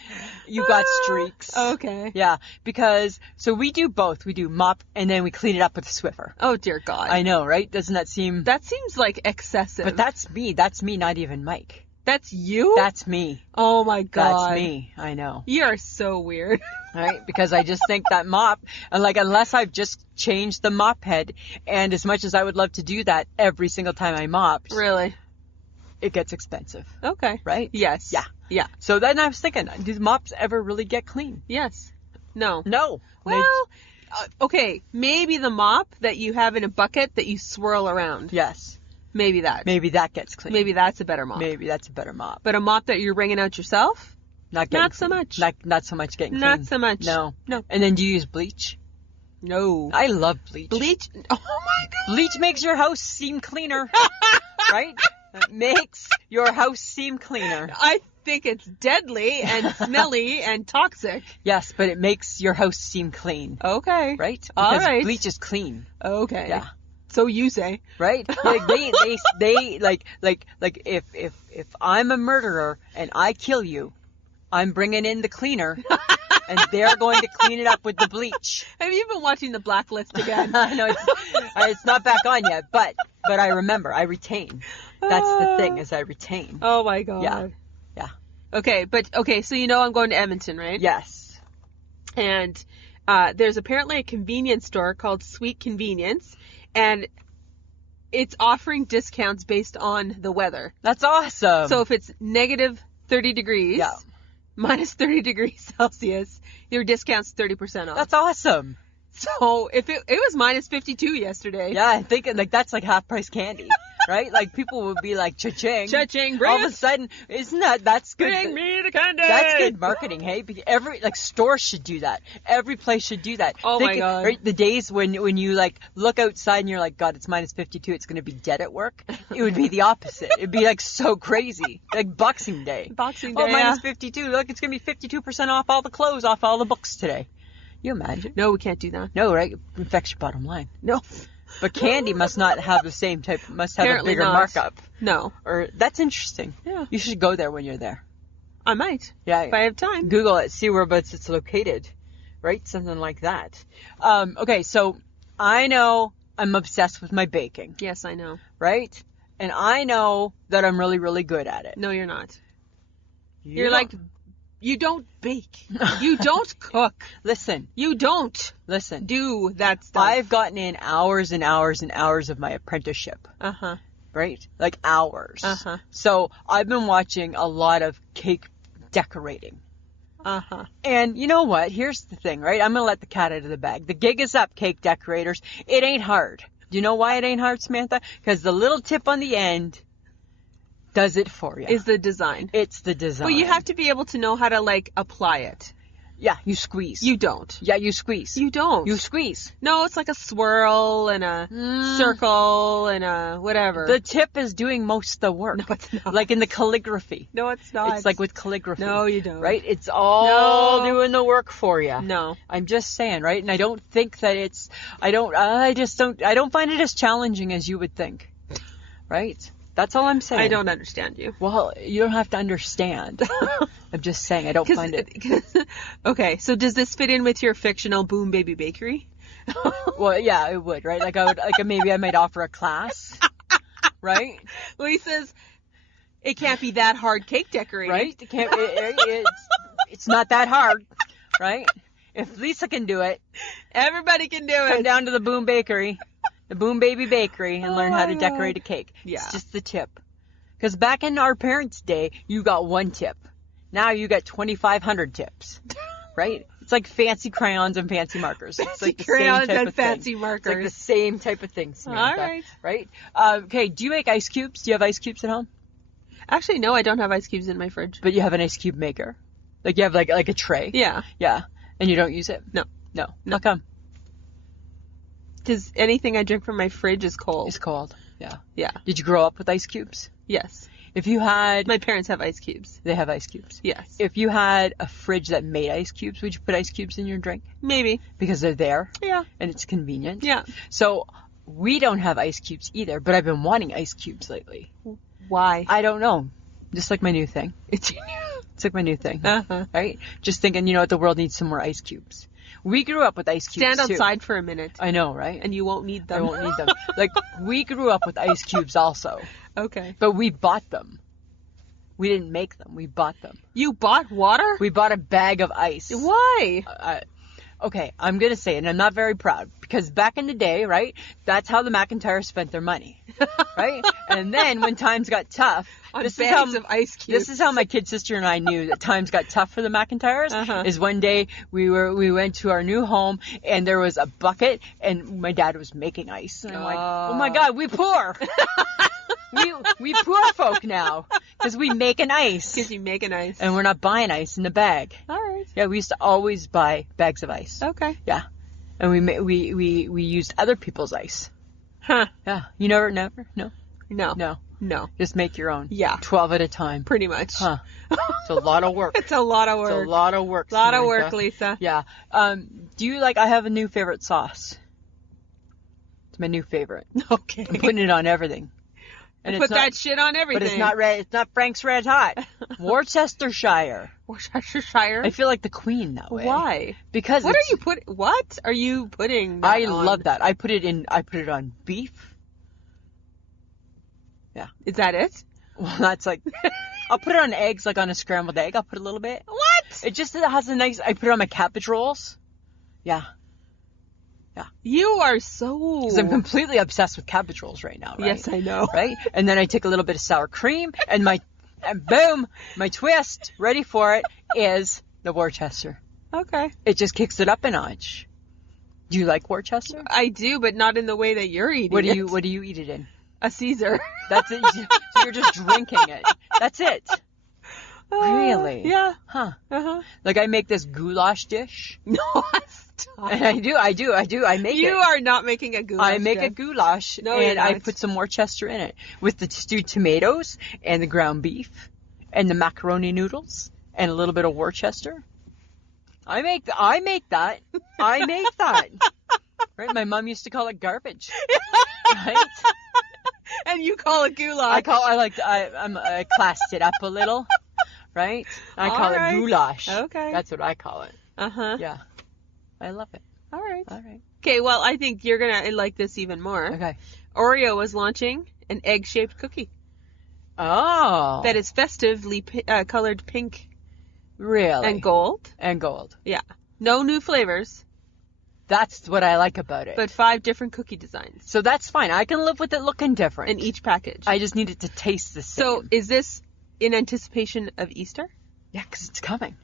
You got streaks. Okay. Yeah, because so we do both. We do mop and then we clean it up with a Swiffer. Oh dear God. I know, right? Doesn't that seem? That seems like excessive. But that's me. That's me. Not even Mike. That's you? That's me. Oh my God. That's me. I know. You are so weird. Right? Because I just think that mop, like, unless I've just changed the mop head, and as much as I would love to do that every single time I mopped, really, it gets expensive. Okay. Right? Yes. Yeah. Yeah. So then I was thinking, do mops ever really get clean? Yes. No. No. Well, okay, maybe the mop that you have in a bucket that you swirl around. Yes. Maybe that. Maybe that gets clean. Maybe that's a better mop. Maybe that's a better mop. But a mop that you're wringing out yourself? Not so much. Not so much getting clean. Not so much. No. No. And then do you use bleach? No. I love bleach. Bleach? Oh my God. Bleach makes your house seem cleaner. Right? It makes your house seem cleaner. I think it's deadly and smelly and toxic. Yes, but it makes your house seem clean. Okay. Right? Because all right. bleach is clean. Okay. Yeah. So you say. Right? Like they if I'm a murderer and I kill you, I'm bringing in the cleaner and they're going to clean it up with the bleach. Have you been watching The Blacklist again? No, it's not back on yet, but I remember. I retain. That's the thing, is I retain. Oh my God. Yeah. Okay, so you know I'm going to Edmonton, right? Yes. And there's apparently a convenience store called Sweet Convenience, and it's offering discounts based on the weather. That's awesome. So if it's negative 30 degrees, minus 30 degrees Celsius, your discount's 30% off. That's awesome. So if it was minus 52 yesterday. Yeah, I'm thinking like that's like half price candy. Right? Like people would be like, cha-ching. Cha-ching, all of a sudden, that's good. Bring me the candy. That's good marketing, hey? Stores should do that. Every place should do that. Oh my God. Right, the days when you like look outside and you're like, God, it's minus 52, it's going to be dead at work. It would be the opposite. It'd be like so crazy. Like Boxing Day. Boxing Day, minus 52. Look, it's going to be 52% off all the clothes, off all the books today. You imagine? No, we can't do that. No, right? It affects your bottom line. No. But candy must not have the same type, must have Apparently a bigger not. markup. No. Or that's interesting. Yeah. You should go there when you're there. I might. Yeah. If I have time. Google it, see whereabouts it's located. Right? Something like that. Okay, so I know I'm obsessed with my baking. Yes, I know. Right? And I know that I'm really, really good at it. No, you're not. You're like, you don't bake. You don't cook. Listen. You don't. Listen. Do that stuff. I've gotten in hours and hours and hours of my apprenticeship. Uh-huh. Right? Like hours. Uh-huh. So I've been watching a lot of cake decorating. Uh-huh. And you know what? Here's the thing, right? I'm going to let the cat out of the bag. The gig is up, cake decorators. It ain't hard. Do you know why it ain't hard, Samantha? Because the little tip on the end does it for you. Is the design. It's the design. But you have to be able to know how to, like, apply it. Yeah, you squeeze. You don't. Yeah, you squeeze. You don't. You squeeze. No, it's like a swirl and a circle and a whatever. The tip is doing most of the work. No, it's not. Like in the calligraphy. No, it's not. It's like with calligraphy. No, you don't. Right? It's all doing the work for you. No. I'm just saying, right? And I don't think that it's, I don't find it as challenging as you would think. Right? That's all I'm saying. I don't understand you. Well, you don't have to understand. I'm just saying I don't find it. Okay, so does this fit in with your fictional Boom Baby Bakery? Well, yeah, it would, right? Like maybe I might offer a class, right? Lisa's It can't be that hard cake decorating. Right? It can't. It's not that hard, right? If Lisa can do it, everybody can do it. Come down to the Boom Bakery, the Boom Baby Bakery, and learn how to decorate a cake. Yeah. It's just the tip. Because back in our parents' day, you got one tip. Now you got 2,500 tips, right? It's like fancy crayons and fancy markers. It's like the crayons same type and of fancy thing. markers. It's like the same type of thing, Samantha. All right. Right? Okay, do you make ice cubes? Do you have ice cubes at home? Actually, no, I don't have ice cubes in my fridge. But you have an ice cube maker? Like you have like a tray? Yeah. Yeah. And you don't use it? No. How come? Because anything I drink from my fridge is cold. It's cold. Yeah. Yeah. Did you grow up with ice cubes? Yes. If you had... My parents have ice cubes. They have ice cubes? Yes. If you had a fridge that made ice cubes, would you put ice cubes in your drink? Maybe. Because they're there? Yeah. And it's convenient? Yeah. So, we don't have ice cubes either, but I've been wanting ice cubes lately. Why? I don't know. Just like my new thing. It's like my new thing. Uh-huh. Right? Just thinking, you know what, the world needs some more ice cubes. We grew up with ice cubes Stand outside for a minute. I know, right? And you won't need them. I won't need them. Like, we grew up with ice cubes also. Okay. But we bought them. We didn't make them. We bought them. You bought water? We bought a bag of ice. Why? Okay, I'm going to say it, and I'm not very proud, because back in the day, right, that's how the McIntyres spent their money, right? And then when times got tough, of ice cubes. This is how my kid sister and I knew that times got tough for the McIntyres, is one day we went to our new home, and there was a bucket, and my dad was making ice. And I'm like, oh my God, we poor. we poor folk now, because we make an ice. Because you make an ice. And we're not buying ice in the bag. All right. Yeah, we used to always buy bags of ice. Okay. Yeah. And we used other people's ice. Huh. Yeah. You never? No? No. Just make your own. Yeah. 12 at a time. Pretty much. Huh. It's a lot of work. It's a lot of work. It's a lot of work, lot Samantha. of work, Lisa. Yeah. Do you I have a new favorite sauce. It's my new favorite. Okay. I'm putting it on everything. And put that shit on everything. But it's not red. It's not Frank's Red Hot. Worcestershire. Worcestershire? I feel like the queen that way. Why? Because what are you putting that I on? love that. I put it on beef. Yeah. Is that it? Well, that's like, I'll put it on eggs, like on a scrambled egg. I'll put a little bit. What? It just has a nice, I put it on my cabbage rolls. Yeah. Yeah. You are so... Because I'm completely obsessed with cabbage rolls right now, right? Yes, I know. Right? And then I take a little bit of sour cream, and boom, my twist, ready for it, is the Worcester. Okay. It just kicks it up a notch. Do you like Worcester? I do, but not in the way that you're eating it. What do you eat it in? A Caesar. That's it. So you're just drinking it. That's it. Really? Yeah. Huh. Uh-huh. Like I make this goulash dish. No, stop. And I do. I make it. You are not making a goulash. I make a goulash, no, and I put some Worcester in it with the stewed tomatoes and the ground beef and the macaroni noodles and a little bit of Worcester. I make that. I make that. Right? My mom used to call it garbage. Right? And you call it goulash. I classed it up a little. Right? I call it goulash. Okay. That's what I call it. Uh-huh. Yeah. I love it. All right. All right. Okay, well, I think you're going to like this even more. Okay. Oreo is launching an egg-shaped cookie. Oh. That is festively colored pink. Really? And gold. And gold. Yeah. No new flavors. That's what I like about it. But 5 different cookie designs. So that's fine. I can live with it looking different. In each package. I just need it to taste the same. So is this in anticipation of Easter? Yeah, because it's coming.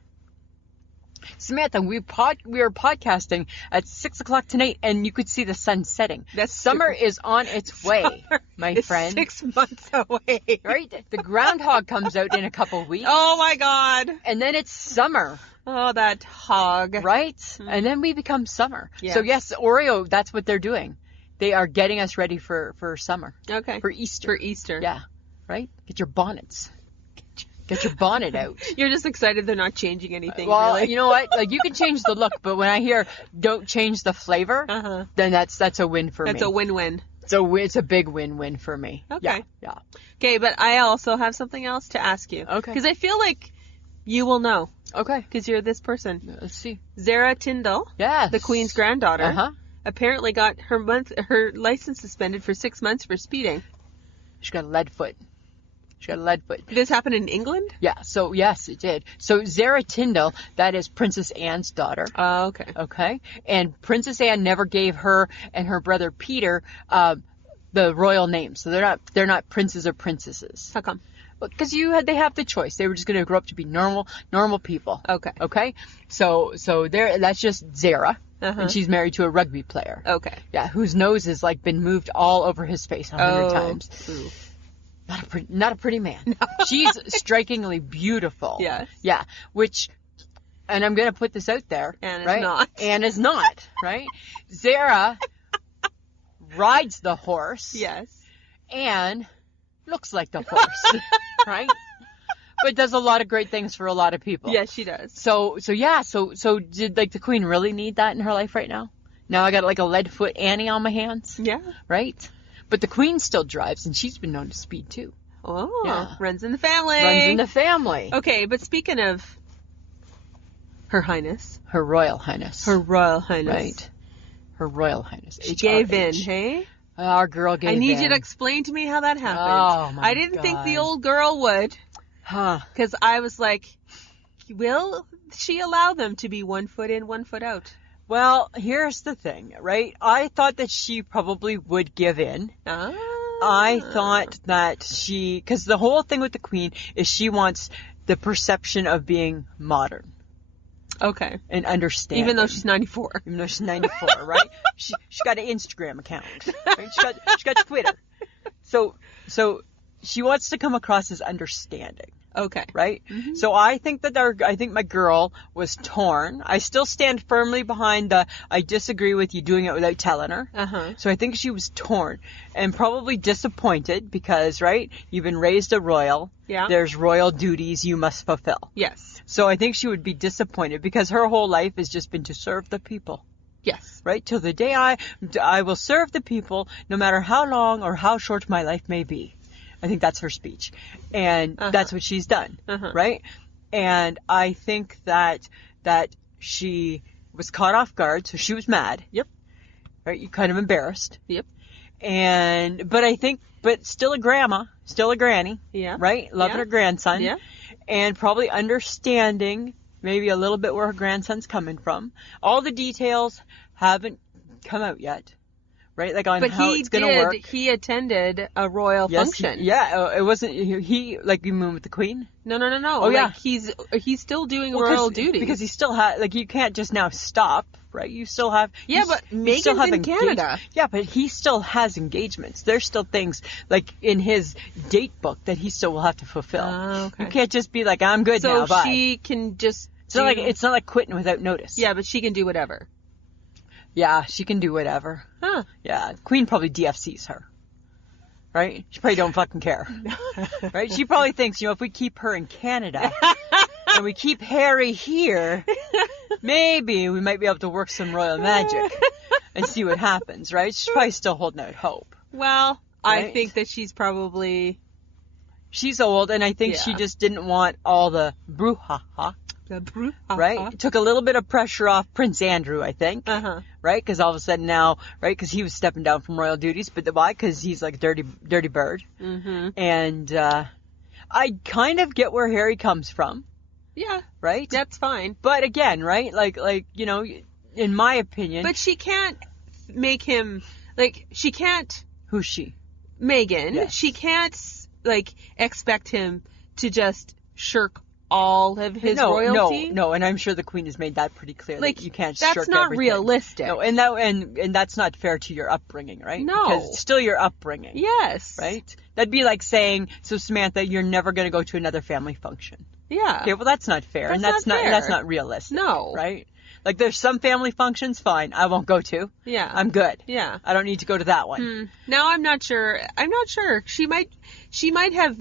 Samantha, we are podcasting at 6 o'clock tonight, and you could see the sun setting. Summer is on its way, my friend. 6 months away. Right? The groundhog comes out in a couple weeks. Oh, my God. And then it's summer. Oh, that hog. Right? Mm-hmm. And then we become summer. Yes. So, yes, Oreo, that's what they're doing. They are getting us ready for summer. Okay. For Easter. For Easter. Yeah. Right? Get your bonnets. Get your bonnet out. You're just excited they're not changing anything. Well, really. You know what? Like, you can change the look, but when I hear don't change the flavor, then that's a win for me. That's a win-win. It's a big win-win for me. Okay. Yeah. Okay, but I also have something else to ask you. Okay. Because I feel like you will know. Okay. Because you're this person. Let's see. Zara Tindall. Yes. The Queen's granddaughter. Uh-huh. Apparently got her license suspended for 6 months for speeding. She got a lead foot. She got a lead foot. Did this happen in England? Yeah. So yes, it did. So Zara Tindall, that is Princess Anne's daughter. Oh, okay. Okay. And Princess Anne never gave her and her brother Peter the royal name. So they're not princes or princesses. How come? Because they have the choice. They were just going to grow up to be normal people. Okay. Okay. So that's just Zara. And she's married to a rugby player. Okay. Yeah, whose nose has like been moved all over his face 100 times. Ooh. Not a pretty man. No. She's strikingly beautiful. Yes. Yeah. Which, and I'm gonna put this out there. And right? is not. And is not. Right. Zara rides the horse. Yes. And looks like the horse. Right. But does a lot of great things for a lot of people. Yes, she does. So did like the Queen really need that in her life right now? Now I got like a lead foot Annie on my hands. Yeah. Right? But the Queen still drives, and she's been known to speed too. Oh, yeah. Runs in the family. Runs in the family. Okay, but speaking of Her Highness. Her Royal Highness. Her Royal Highness. Right. Her Royal Highness. She gave in, hey? Our girl gave in. I need you to explain to me how that happened. Oh, my I didn't think the old girl would. Huh. Because I was like, will she allow them to be 1 foot in, 1 foot out? Well, here's the thing, right? I thought that she probably would give in. Ah. I thought that because the whole thing with the Queen is she wants the perception of being modern. Okay. And understanding. Even though she's 94. Even though she's 94, right? She got an Instagram account. Right? She got Twitter. So she wants to come across as understanding. Okay. Right? Mm-hmm. So I think my girl was torn. I still stand firmly behind I disagree with you doing it without telling her. Uh-huh. So I think she was torn and probably disappointed because, right, you've been raised a royal. Yeah. There's royal duties you must fulfill. Yes. So I think she would be disappointed because her whole life has just been to serve the people. Yes. Right? Till the day I will serve the people no matter how long or how short my life may be. I think that's her speech. And that's what she's done. Right? And I think that she was caught off guard, so she was mad. Yep. Right? You kind of embarrassed. Yep. But still a grandma, still a granny. Yeah. Right? Loving her grandson. Yeah. And probably understanding maybe a little bit where her grandson's coming from. All the details haven't come out yet. Right? Like on how it's going to work. He attended a royal function. It wasn't he like you mean with the Queen? No. Oh, yeah. He's still doing royal duties. Because he still has, like, you can't just now stop, right? You still have... Yeah, but Meghan's in Canada. Yeah, but he still has engagements. There's still things, like, in his date book that he still will have to fulfill. Okay. You can't just be like, I'm good now, bye. So she can just... It's not like quitting without notice. Yeah, but she can do whatever. Yeah, she can do whatever. Huh. Yeah, Queen probably DFCs her. Right? She probably don't fucking care. Right? She probably thinks, if we keep her in Canada and we keep Harry here, maybe we might be able to work some royal magic and see what happens, right? She's probably still holding out hope. Well, right? I think that she's old, and I think she just didn't want all the brouhaha. Right? It took a little bit of pressure off Prince Andrew, I think. Uh-huh. Right? Because all of a sudden now, right? Because he was stepping down from royal duties. But why? Because he's like a dirty bird. Mm-hmm. And I kind of get where Harry comes from. Yeah. Right? That's fine. But again, right? Like, in my opinion. But she can't make him, she can't. Who's she? Meghan. Yes. She can't, expect him to just shirk all of his royalty. No, and I'm sure the Queen has made that pretty clear. That you can't shirk that's not everything. realistic. No, and that's not fair to your upbringing, right? No. Because it's still your upbringing. Yes. Right? That'd be like saying, so Samantha, you're never going to go to another family function. Yeah. Okay, well that's not fair. That's not fair. That's not realistic. No. Right? Like there's some family functions, fine, I won't go to. Yeah. I'm good. Yeah. I don't need to go to that one. Now I'm not sure. She might have,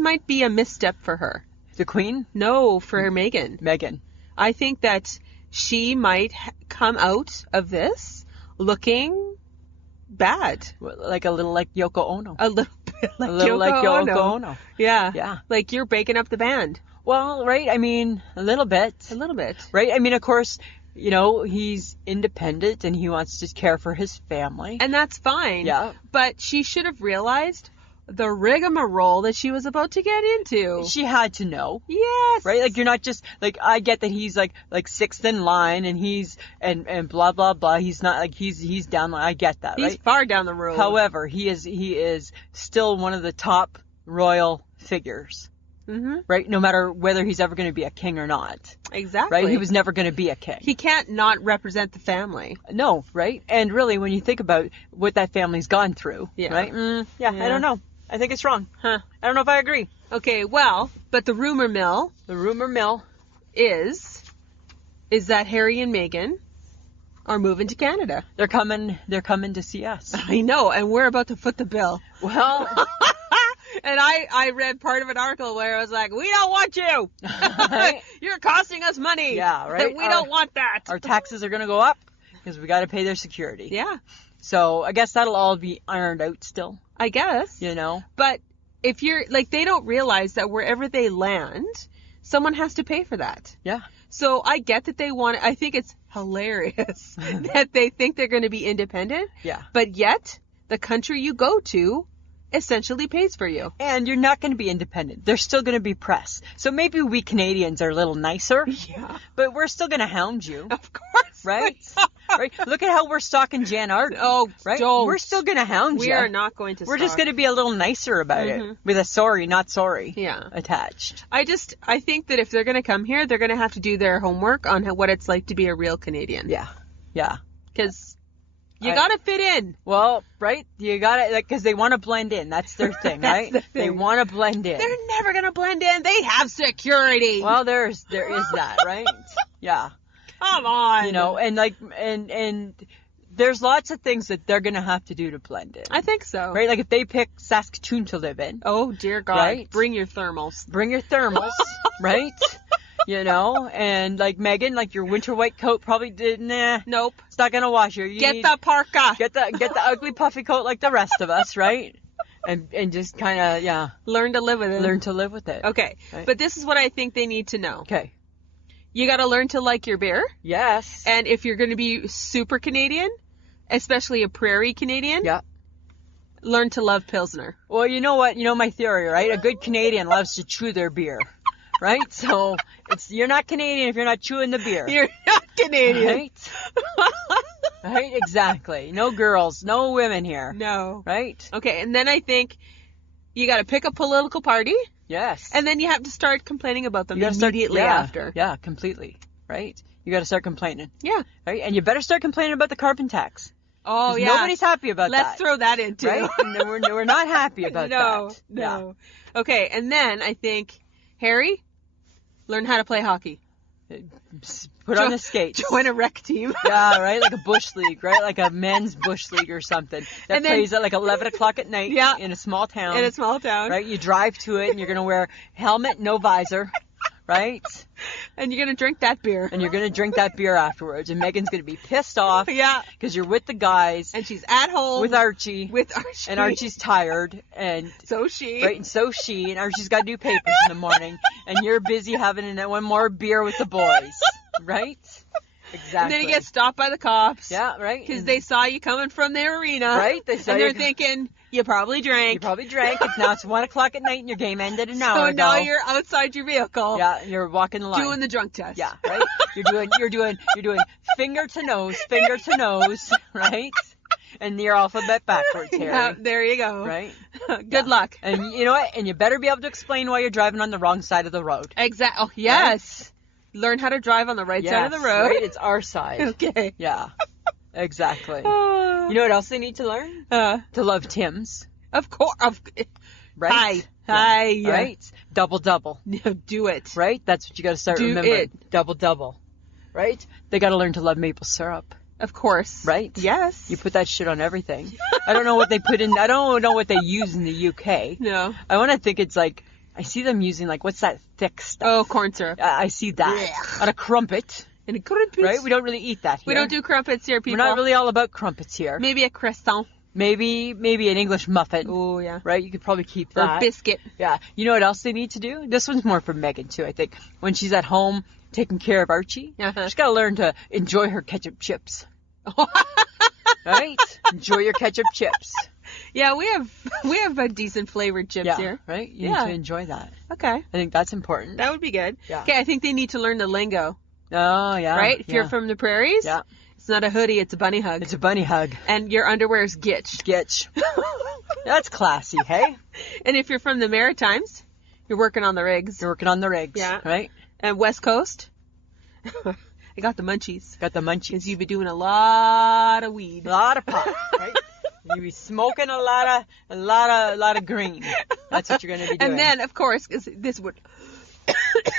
might be a misstep for her. The Queen? No, for Meghan. Meghan. I think that she might come out of this looking bad. Like a little like Yoko Ono. A little bit like Yoko Ono. Yeah. Yeah. Like you're breaking up the band. Well, right, I mean, a little bit. A little bit. Right? I mean, of course, he's independent and he wants to care for his family. And that's fine. Yeah. But she should have realized the rigmarole that she was about to get into. She had to know. Yes. Right? Like, you're not just, like, I get that he's, like sixth in line, and he's, and blah, blah, blah. He's not, like, he's down the line. I get that, right? He's far down the road. However, he is still one of the top royal figures. Mm-hmm. Right? No matter whether he's ever going to be a king or not. Exactly. Right? He was never going to be a king. He can't not represent the family. No, right? And really, when you think about what that family's gone through, right? Yeah, I don't know. I think it's wrong. Huh. I don't know if I agree. Okay, well, but the rumor mill is that Harry and Meghan are moving to Canada. They're coming to see us. I know, and we're about to foot the bill. Well, and I read part of an article where it was like, we don't want you. Right? You're costing us money. Yeah, right. And we don't want that. Our taxes are going to go up because we got to pay their security. Yeah. So I guess that'll all be ironed out still. I guess. You know? But if you're, like, they don't realize that wherever they land, someone has to pay for that. Yeah. So I get that they want, I think it's hilarious that they think they're going to be independent. Yeah. But yet, the country you go to essentially pays for you. And you're not going to be independent. There's still going to be press. So maybe we Canadians are a little nicer. Yeah. But we're still going to hound you. Of course. Right? Right? Look at how we're stalking Jan Arden. Oh, right? don't. We're still going to hound you. We are not going to We're just going to be a little nicer about it. With a sorry, not sorry attached. I think that if they're going to come here, they're going to have to do their homework on what it's like to be a real Canadian. Yeah. Yeah. Because you got to fit in. Well, right? You got to, like, because they want to blend in. That's their thing, right? The thing. They want to blend in. They're never going to blend in. They have security. Well, there is that, right? Yeah. Come on. You know, and like, and there's lots of things that they're going to have to do to blend in. I think so. Right? Like if they pick Saskatoon to live in. Oh, dear God. Right? Bring your thermals. Bring your thermals, right? You know, and like Meghan, like your winter white coat probably did, Nope. It's not going to wash you. Get the parka. Get the ugly puffy coat like the rest of us, right? And just kind of, Learn to live with it. Learn to live with it. Okay. Right? But this is what I think they need to know. Okay. You got to learn to like your beer. Yes. And if you're going to be super Canadian, especially a prairie Canadian, learn to love Pilsner. Well, you know what? You know my theory, right? A good Canadian loves to chew their beer, right? So you're not Canadian if you're not chewing the beer. You're not Canadian. Right? Right? Exactly. No girls, no women here. No. Right? Okay, and then I think you got to pick a political party. Yes. And then you have to start complaining about them immediately after. Yeah, completely. Right? You got to start complaining. Yeah. Right? And you better start complaining about the carbon tax. Oh, yeah. Nobody's happy about that. Let's throw that in, too. Right? No, we're not happy about that. No. Okay, and then I think, Harry, learn how to play hockey. Put on the skates. Join a rec team. Yeah, right? Like a bush league, right? Like a men's bush league or something. That plays at like 11 o'clock at night in a small town. In a small town. Right? You drive to it and you're going to wear helmet, no visor. Right? And you're going to drink that beer. And you're going to drink that beer afterwards. And Megan's going to be pissed off. Yeah. Because you're with the guys. And she's at home. With Archie. And Archie's tired. And so she. Right? And so she. And Archie's got to do papers in the morning. And you're busy having one more beer with the boys. Right? Exactly. And then he gets stopped by the cops. Yeah, right. Because they saw you coming from their arena. Right. And they're thinking, you probably drank. It's 1 o'clock at night and your game ended an hour ago. So now you're outside your vehicle. Yeah, you're walking the line. Doing the drunk test. Yeah, right? You're doing finger to nose, right? And your alphabet backwards, Harry. Yeah, there you go. Right? Good luck. And you know what? And you better be able to explain why you're driving on the wrong side of the road. Exactly. Oh, yes. Right? Learn how to drive on the right side of the road. Right? It's our side. Okay. Yeah. Exactly. You know what else they need to learn? To love Tim's. Of course. Right? Hi. Right? Double. Do it. Right? That's what you got to start remembering. Double. Right? They got to learn to love maple syrup. Of course. Right? Yes. You put that shit on everything. I don't know what they put in. I don't know what they use in the UK. No. I want to think it's like, I see them using like, what's that thick stuff? Oh, corn syrup. I see that. On a crumpet. And a crumpet. Right? We don't really eat that here. We don't do crumpets here, people. We're not really all about crumpets here. Maybe a croissant. Maybe an English muffin. Oh, yeah. Right? You could probably keep that. Or a biscuit. Yeah. You know what else they need to do? This one's more for Meghan, too, I think. When she's at home taking care of Archie, she's got to learn to enjoy her ketchup chips. Right? Enjoy your ketchup chips. Yeah, we have a decent flavored chips here. Right? You need to enjoy that. Okay. I think that's important. That would be good. Yeah. Okay, I think they need to learn the lingo. Oh, yeah. Right? If you're from the prairies, it's not a hoodie, it's a bunny hug. It's a bunny hug. And your underwear is gitch. Gitch. That's classy, hey? And if you're from the Maritimes, you're working on the rigs. You're working on the rigs. Yeah. Right? And West Coast, I got the munchies. Got the munchies. Because you've been doing a lot of weed. A lot of pot, right? You be smoking a lot of green. That's what you're gonna be doing. And then, of course, 'cause this would,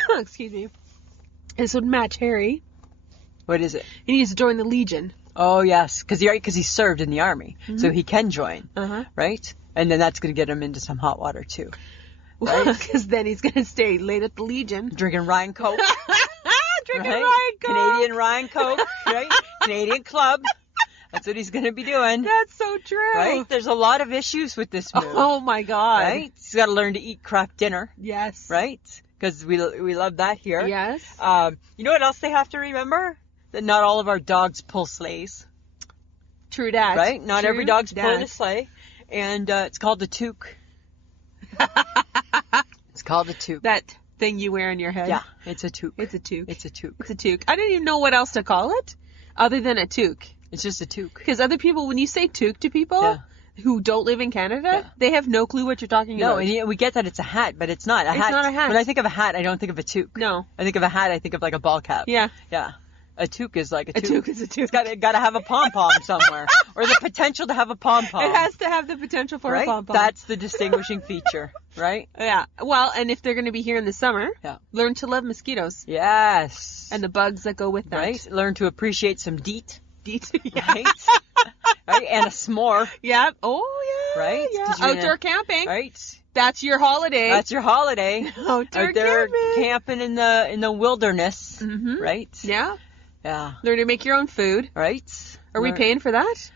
excuse me, this would match Harry. What is it? He needs to join the Legion. Oh yes, because he served in the army, so he can join, right? And then that's gonna get him into some hot water too, right? Because then he's gonna stay late at the Legion, drinking Ryan Coke, drinking right? Ryan Coke, Canadian Ryan Coke, right? Canadian Club. That's what he's gonna be doing. That's so true. Right? There's a lot of issues with this move. Oh my God. Right? He's got to learn to eat craft dinner. Yes. Right? Because we love that here. Yes. You know what else they have to remember? That not all of our dogs pull sleighs. True that. Right? Not True every dog's dat. pulling a sleigh. And it's called a toque. It's called a toque. That thing you wear on your head? Yeah, it's a toque. It's a toque. It's a toque. It's a toque. I don't even know what else to call it other than a toque. It's just a toque. Because other people, when you say toque to people who don't live in Canada, they have no clue what you're talking about. No, and we get that it's a hat, but it's not. It's not a hat. When I think of a hat, I don't think of a toque. No. I think of a hat, I think of like a ball cap. Yeah. Yeah. A toque is like a toque. A toque is a toque. It's got to have a pom-pom somewhere. Or the potential to have a pom-pom. It has to have the potential for a pom-pom. That's the distinguishing feature, right? Yeah. Well, and if they're going to be here in the summer, learn to love mosquitoes. Yes. And the bugs that go with that. Right? Learn to appreciate some DEET. DEET. Right? Right? And a s'more. Yeah. Oh, yeah. Right? Yeah. Outdoor camping. Right? That's your holiday. That's your holiday. Outdoor Out there camping. camping in the wilderness. Mm-hmm. Right? Yeah. Yeah. Learn to make your own food. Right? Are we paying for that?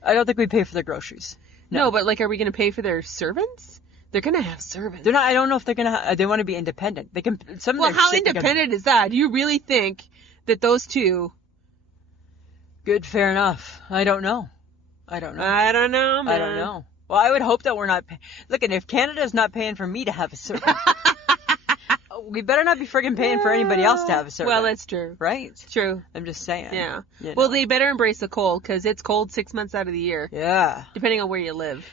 I don't think we pay for their groceries. No, but like, are we going to pay for their servants? They're going to have servants. They're not. I don't know if they're going to. They want to be independent. They can. Some. Well, of their how shit independent is that? Do you really think that those two? Good. Fair enough. I don't know. I don't know, man. I don't know. Well, I would hope that we're not. Look, and if Canada's not paying for me to have a servant, we better not be friggin' paying for anybody else to have a servant. Well, that's true. Right? It's true. I'm just saying. Yeah. You know. Well, they better embrace the cold because it's cold 6 months out of the year. Yeah. Depending on where you live.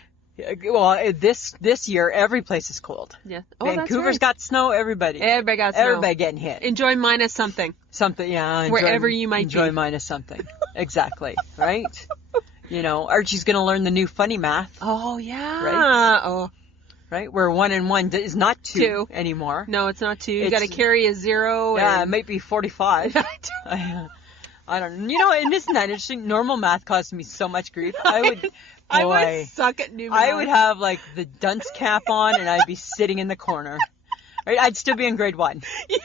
Well, this year every place is cold. Yeah. Oh, Vancouver's got snow. Everybody got snow. Everybody getting hit. Enjoy minus something. Something. Yeah. Wherever you might enjoy be. minus something. Exactly. Right. You know, Archie's gonna learn the new funny math. Oh yeah. Right. Oh. Right, where 1 and 1 is not 2 anymore. No, it's not 2. You got to carry a 0. Yeah, it might be 45. I don't. You know, and isn't that interesting? Normal math caused me so much grief. I would suck at new math. I would have like the dunce cap on, and I'd be sitting in the corner. Right, I'd still be in grade 1. Yeah.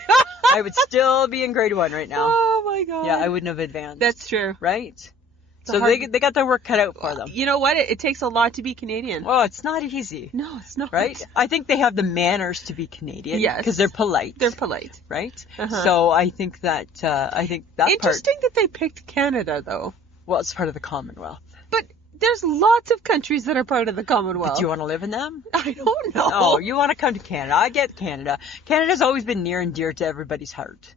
I would still be in grade 1 right now. Oh my God. Yeah, I wouldn't have advanced. That's true. Right. So they got their work cut out for them. You know what? It takes a lot to be Canadian. Well, it's not easy. No, it's not. Right? I think they have the manners to be Canadian. Yes. Because they're polite. They're polite. Right? Uh-huh. So I think that Interesting that they picked Canada, though. Well, it's part of the Commonwealth. But there's lots of countries that are part of the Commonwealth. But do you want to live in them? I don't know. Oh, you want to come to Canada. I get Canada. Canada's always been near and dear to everybody's heart.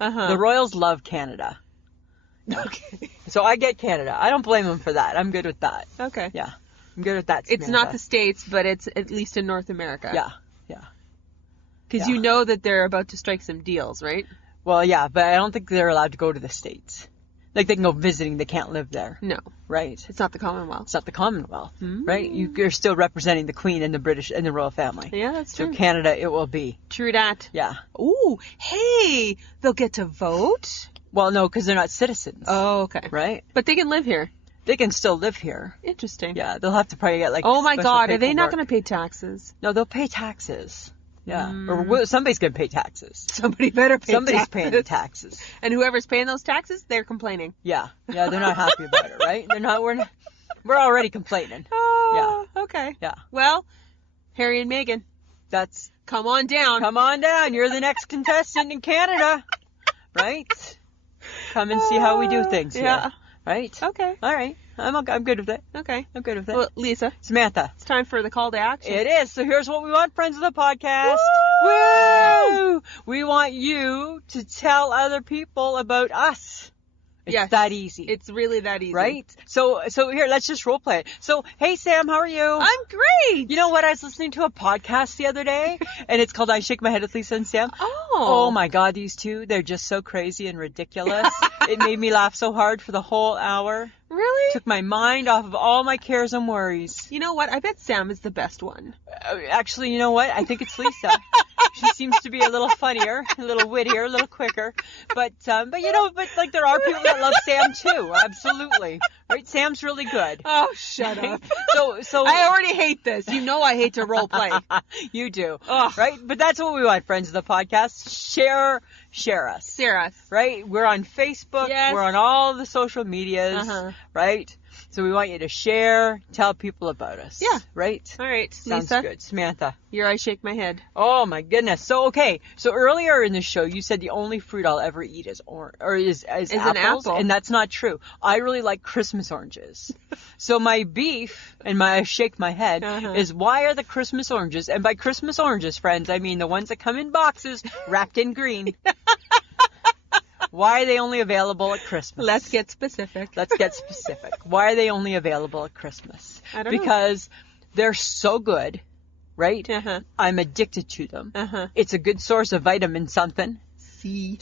Uh-huh. The Royals love Canada. Okay. So I get Canada. I don't blame them for that. I'm good with that. Okay. Yeah. I'm good with that, Samantha. It's not the States, but it's at least in North America. Yeah. Yeah. Because you know that they're about to strike some deals, right? Well, yeah, but I don't think they're allowed to go to the States. Like, they can go visiting. They can't live there. No. Right? It's not the Commonwealth. It's not the Commonwealth. Right? You're still representing the Queen and the British and the royal family. Yeah, that's true. So Canada, it will be. True that. Yeah. Ooh, hey, they'll get to vote? Well, no, because they're not citizens. Oh, okay. Right? But they can live here. They can still live here. Interesting. Yeah, they'll have to probably get, like, oh my special God, are they not paperwork. going to pay taxes? No, they'll pay taxes. Yeah. Or somebody's going to pay taxes. Somebody better pay Somebody's taxes. paying the taxes. And whoever's paying those taxes, they're complaining. Yeah. Yeah, they're not happy about it, right? We're already complaining. Oh, yeah. Okay. Yeah. Well, Harry and Meghan. Come on down. Come on down. You're the next contestant in Canada. Right? Come and see how we do things here. Yeah. Right? Okay. All right. I'm good with it. Okay. I'm good with it. Well, Lisa, Samantha. it's time for the call to action. It is. So here's what we want, friends of the podcast. Woo! Woo! We want you to tell other people about us. It's that easy. It's really that easy. Right? So here, let's just role play it. So, hey Sam, how are you? I'm great. You know what? I was listening to a podcast the other day, and it's called I Shake My Head with Lisa and Sam. Oh my God, these two, they're just so crazy and ridiculous. It made me laugh so hard for the whole hour. Really? Took my mind off of all my cares and worries. You know what? I bet Sam is the best one. Actually, you know what? I think it's Lisa. She seems to be a little funnier, a little wittier, a little quicker. But like there are people that love Sam too. Absolutely. Right? Sam's really good. Oh, shut up. So I already hate this. You know I hate to role play. You do. Ugh. Right? But that's what we want, friends of the podcast. Share us. Share us. Right? We're on Facebook. Yes. We're on all the social medias. Right? So we want you to share, tell people about us. Yeah. Right? All right, Sounds Lisa. good. Samantha. Here I shake my head. Oh my goodness. So earlier in the show you said the only fruit I'll ever eat is apples, an apple. and that's not true. I really like Christmas oranges. So my beef and I shake my head is, why are the Christmas oranges, and by Christmas oranges, friends, I mean the ones that come in boxes wrapped in green. Why are they only available at Christmas? Let's get specific. Why are they only available at Christmas? I don't know. Because they're so good, right? I'm addicted to them. It's a good source of vitamin something. C.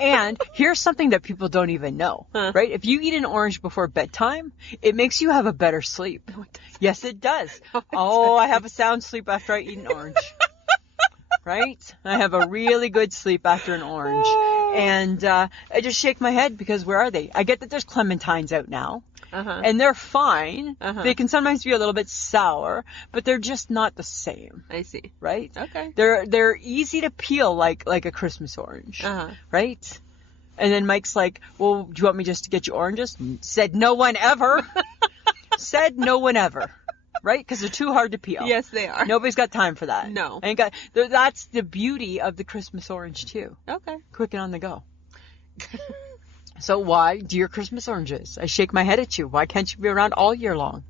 And here's something that people don't even know, right? If you eat an orange before bedtime, it makes you have a better sleep. No, it doesn't. Yes, it does. I have a sound sleep after I eat an orange. Right? I have a really good sleep after an orange. And I just shake my head because where are they? I get that there's clementines out now. And they're fine. They can sometimes be a little bit sour, but they're just not the same. I see. Right? Okay. They're easy to peel like a Christmas orange. Right? And then Mike's like, well, do you want me just to get you oranges? Said no one ever. Said no one ever. Right? Because they're too hard to peel. Yes, they are. Nobody's got time for that. No. That's the beauty of the Christmas orange, too. Okay. Quick and on the go. So why do your Christmas oranges? I shake my head at you. Why can't you be around all year long?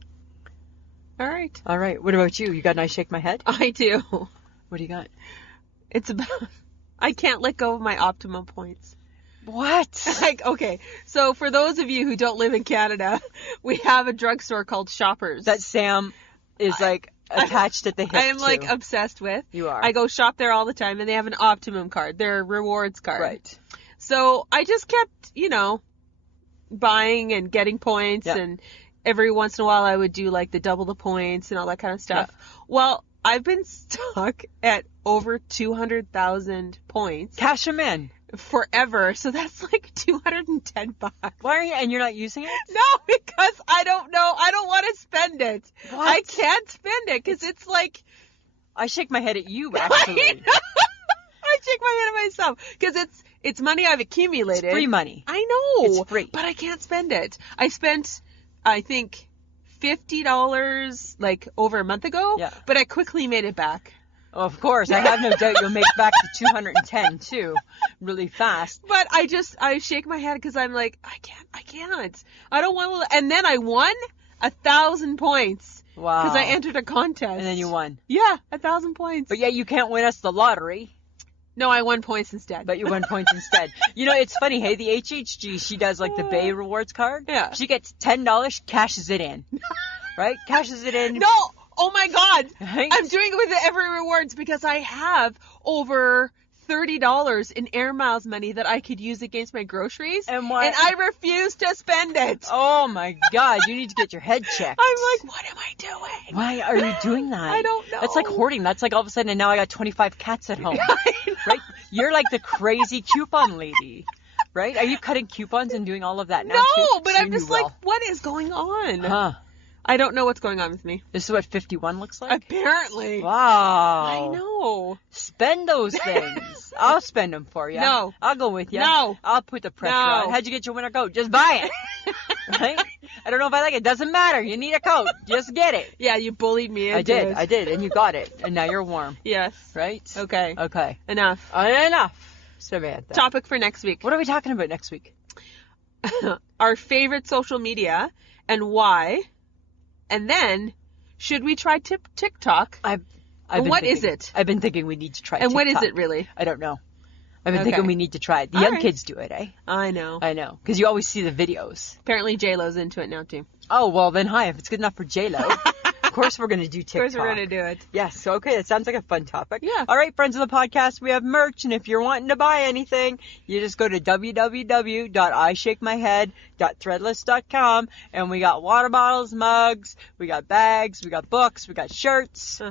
All right. All right. What about you? You got an I shake my head? I do. What do you got? It's about... I can't let go of my optimum points. What? Okay, so for those of you who don't live in Canada, we have a drugstore called Shoppers. That Sam is attached at the hip. I am obsessed with. You are. I go shop there all the time, and they have an optimum card, their rewards card. Right. So I just kept, buying and getting points, and every once in a while I would do the double the points and all that kind of stuff. Yeah. Well, I've been stuck at over 200,000 points. Cash them in. Forever, so that's $210. Why are you? And you're not using it? No, because I don't know. I don't want to spend it. What? I can't spend it because it's I shake my head at you. Actually, I shake my head at myself because it's money I've accumulated. It's free money. I know. It's free, but I can't spend it. I spent, I think, $50 over a month ago. Yeah. But I quickly made it back. Of course, I have no doubt you'll make back the 210 too, really fast. But I shake my head because I'm I can't. I don't want to. And then I won 1,000 points. Wow. Because I entered a contest. And then you won. Yeah, 1,000 points. But you can't win us the lottery. No, I won points instead. But you won points instead. It's funny, hey, the HHG, she does the Bay rewards card. Yeah. She gets $10, cashes it in. Right? Cashes it in. No! Oh my God! Right? I'm doing it with Every Rewards because I have over $30 in air miles money that I could use against my groceries. And why? And I refuse to spend it. Oh my God! You need to get your head checked. I'm what am I doing? Why are you doing that? I don't know. That's like hoarding. That's all of a sudden, and now I got 25 cats at home. Right? You're like the crazy coupon lady. Right? Are you cutting coupons and doing all of that now? No, but I'm just what is going on? Huh. I don't know what's going on with me. This is what 51 looks like? Apparently. Wow. I know. Spend those things. I'll spend them for you. No. I'll go with you. No. I'll put the pressure on. How'd you get your winter coat? Just buy it. Right? I don't know if I like it. Doesn't matter. You need a coat. Just get it. Yeah, you bullied me into it. I did. And you got it. And now you're warm. Yes. Right? Okay. Okay. Enough. Enough, Samantha. Topic for next week. What are we talking about next week? our favorite social media and why. And then, should we try TikTok? What is it? I've been thinking we need to try and TikTok. What is it really? I don't know. I've been thinking we need to try it. The young kids do it, eh? I know. Because you always see the videos. Apparently J-Lo's into it now, too. Oh, well, then hi. If it's good enough for J-Lo, of course we're going to do TikTok. Of course we're going to do it. Yes. Okay. That sounds like a fun topic. Yeah. All right, friends of the podcast, we have merch. And if you're wanting to buy anything, you just go to www.ishakemyhead.threadless.com. And we got water bottles, mugs, we got bags, we got books, we got shirts.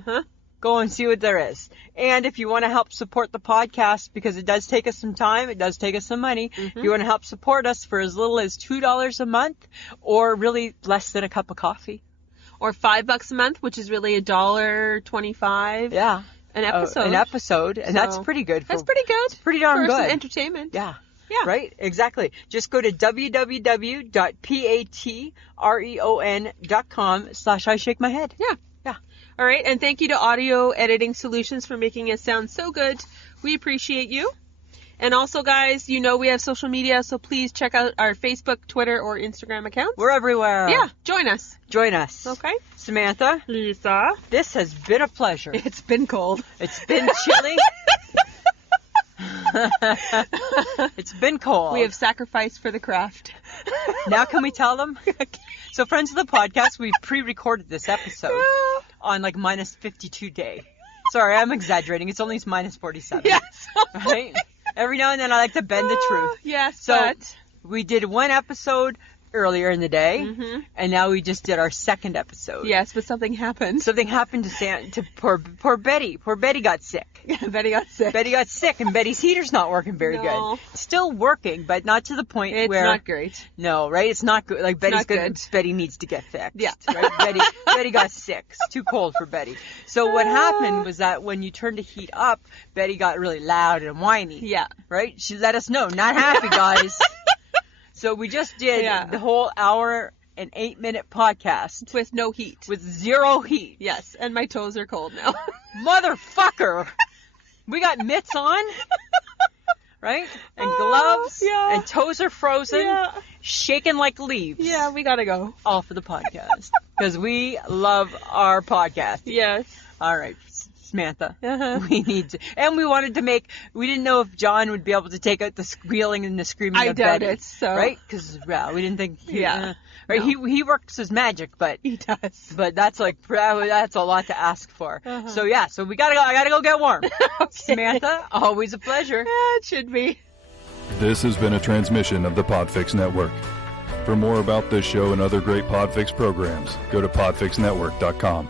Go and see what there is. And if you want to help support the podcast, because it does take us some time, it does take us some money, if you want to help support us for as little as $2 a month, or really less than a cup of coffee. Or $5 a month, which is really $1.25. Yeah. An episode. And that's pretty good. That's pretty good. It's pretty darn good. For entertainment. Yeah. Yeah. Right? Exactly. Just go to www.patreon.com/I-shake-my-head. Yeah. All right, and thank you to Audio Editing Solutions for making us sound so good. We appreciate you. And also, guys, we have social media, so please check out our Facebook, Twitter, or Instagram accounts. We're everywhere. Yeah, join us. Okay. Samantha. Lisa. This has been a pleasure. It's been cold. It's been chilly. It's been cold. We have sacrificed for the craft. Now can we tell them? So, friends of the podcast, we've pre-recorded this episode on like minus 52 day. Sorry, I'm exaggerating. It's only minus 47. Yes. Right? Every now and then I like to bend the truth. Yes, so we did one episode earlier in the day, and now we just did our second episode. Yes, but something happened. Something happened to poor Betty. Poor Betty got sick. Betty got sick. And Betty's heater's not working very good. It's still working, but not to the point where... It's not great. No, right? It's not good. Like, Betty's good. Betty needs to get fixed. Yeah. Right? Betty got sick. It's too cold for Betty. So what happened was that when you turned the heat up, Betty got really loud and whiny. Yeah. Right? She let us know. Not happy, guys. So we just did the whole hour and 8-minute podcast. With no heat. With zero heat. Yes, and my toes are cold now. Motherfucker! We got mitts on, right? And gloves, and toes are frozen, shaking like leaves. Yeah, we gotta go. All for the podcast. Because we love our podcast. Yes. All right, Samantha. We need to, and we wanted to we didn't know if John would be able to take out the squealing and the screaming of Betty. I doubt it, so. Right? Because, we didn't think, right? No. He works his magic, but. He does. But that's that's a lot to ask for. So we gotta go, I gotta go get warm. Okay. Samantha, always a pleasure. Yeah, it should be. This has been a transmission of the Podfix Network. For more about this show and other great Podfix programs, go to podfixnetwork.com.